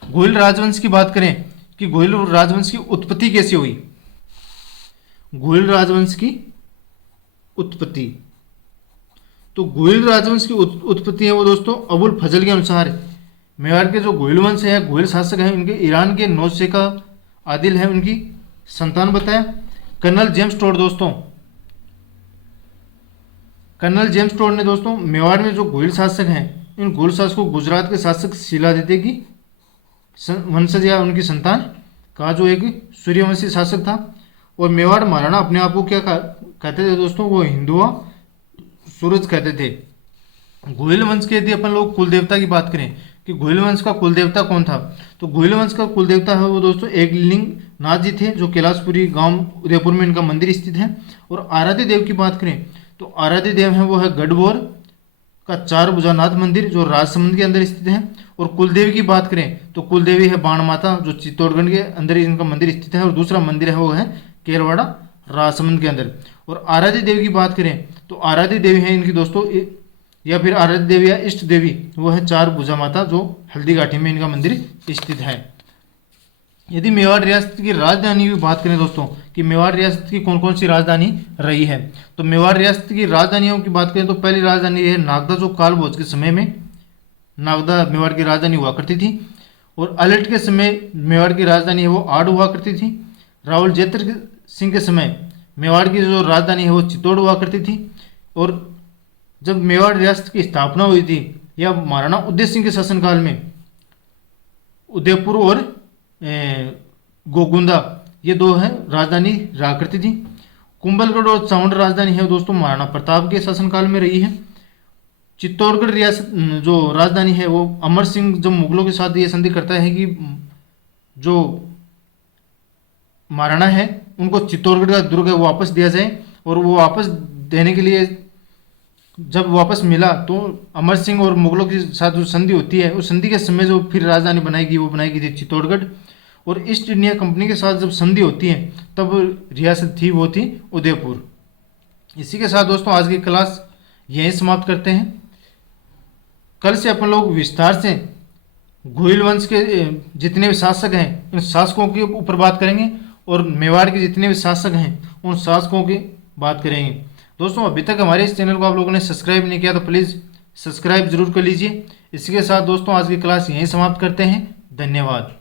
गोहिल राजवंश की बात करें कि गोहिल राजवंश की उत्पत्ति कैसे हुई? गोहिल राजवंश की उत्पत्ति, तो गोहिल राजवंश की उत्पत्ति है वो दोस्तों अबुल फजल के अनुसार मेवाड़ के जो गोहिल वंश है, गोहिल शासक हैं, उनके ईरान के नौशेखा आदिल है उनकी संतान बताया। कर्नल जेम्स टोड दोस्तों, कर्नल जेम्स टोड ने दोस्तों मेवाड़ में जो गोहिल शासक हैं इन गोहिल शासकों को गुजरात के शासक शिलादित्य की वंशज या उनकी संतान का जो एक सूर्यवंशी शासक था। और मेवाड़ महाराणा अपने आप को क्या कहते थे दोस्तों? वो हिंदुआ सूरज कहते थे। गोहिल वंश के यदि अपन लोग कुल देवता की बात करें कि गोहिल वंश का कुल देवता कौन था, तो गोहिल वंश का कुल देवता है वो दोस्तों एकलिंग नाथ जी थे, जो कैलाशपुरी गांव उदयपुर में इनका मंदिर स्थित है। और आराध्य देव की बात करें तो आराध्य देव है वो है गढ़बोर का 4 भुजानाथ मंदिर जो राजसमंद के अंदर स्थित है। और कुलदेवी की बात करें तो कुलदेवी है बाण माता जो चित्तौड़गढ़ के अंदर इनका मंदिर स्थित है। और दूसरा मंदिर है वो है केरवाड़ा राजसमंद के अंदर। और आराध्य देवी की बात करें तो आराध्य देवी है इनकी दोस्तों या फिर आराध्य देवी या इष्ट देवी वो है 4 भुजा माता जो हल्दी घाटी में इनका मंदिर स्थित है। यदि मेवाड़ रियासत की राजधानी की बात करें दोस्तों कि मेवाड़ रियासत की कौन कौन सी राजधानी रही है, तो मेवाड़ रियासत की राजधानियों की बात करें तो पहली राजधानी है नागदा, जो काल भोज के समय में नागदा मेवाड़ की राजधानी हुआ करती थी। और अलर्ट के समय मेवाड़ की राजधानी है वो आड़ हुआ करती थी। रावल जेतर सिंह के समय मेवाड़ की जो राजधानी है वो चित्तौड़ हुआ करती थी। और जब मेवाड़ रियासत की स्थापना हुई थी या महाराणा उदय सिंह के शासनकाल में उदयपुर और गोकुंदा ये दो है राजधानी रहा करती थी। कुंभलगढ़ और चावंड राजधानी है दोस्तों महाराणा प्रताप के शासनकाल में रही है। चित्तौड़गढ़ रियासत जो राजधानी है वो अमर सिंह जब मुगलों के साथ ये संधि करता है कि जो महाराणा है उनको चित्तौड़गढ़ का दुर्ग है वो वापस दिया जाए, और वो वापस देने के लिए जब वापस मिला तो अमर सिंह और मुगलों के साथ जो संधि होती है उस संधि के समय जो फिर राजधानी बनाएगी वो बनाएगी थी चित्तौड़गढ़। और ईस्ट इंडिया कंपनी के साथ जब संधि होती है तब रियासत थी वो थी उदयपुर। इसी के साथ दोस्तों आज की क्लास यहीं समाप्त करते हैं। कल से अपन लोग विस्तार से घुइल वंश के जितने भी शासक हैं इन शासकों के ऊपर बात करेंगे, और मेवाड़ के जितने भी शासक हैं उन शासकों की बात करेंगे। दोस्तों अभी तक हमारे इस चैनल को आप लोगों ने सब्सक्राइब नहीं किया तो प्लीज़ सब्सक्राइब जरूर कर लीजिए। इसी के साथ दोस्तों आज की क्लास यहीं समाप्त करते हैं। धन्यवाद।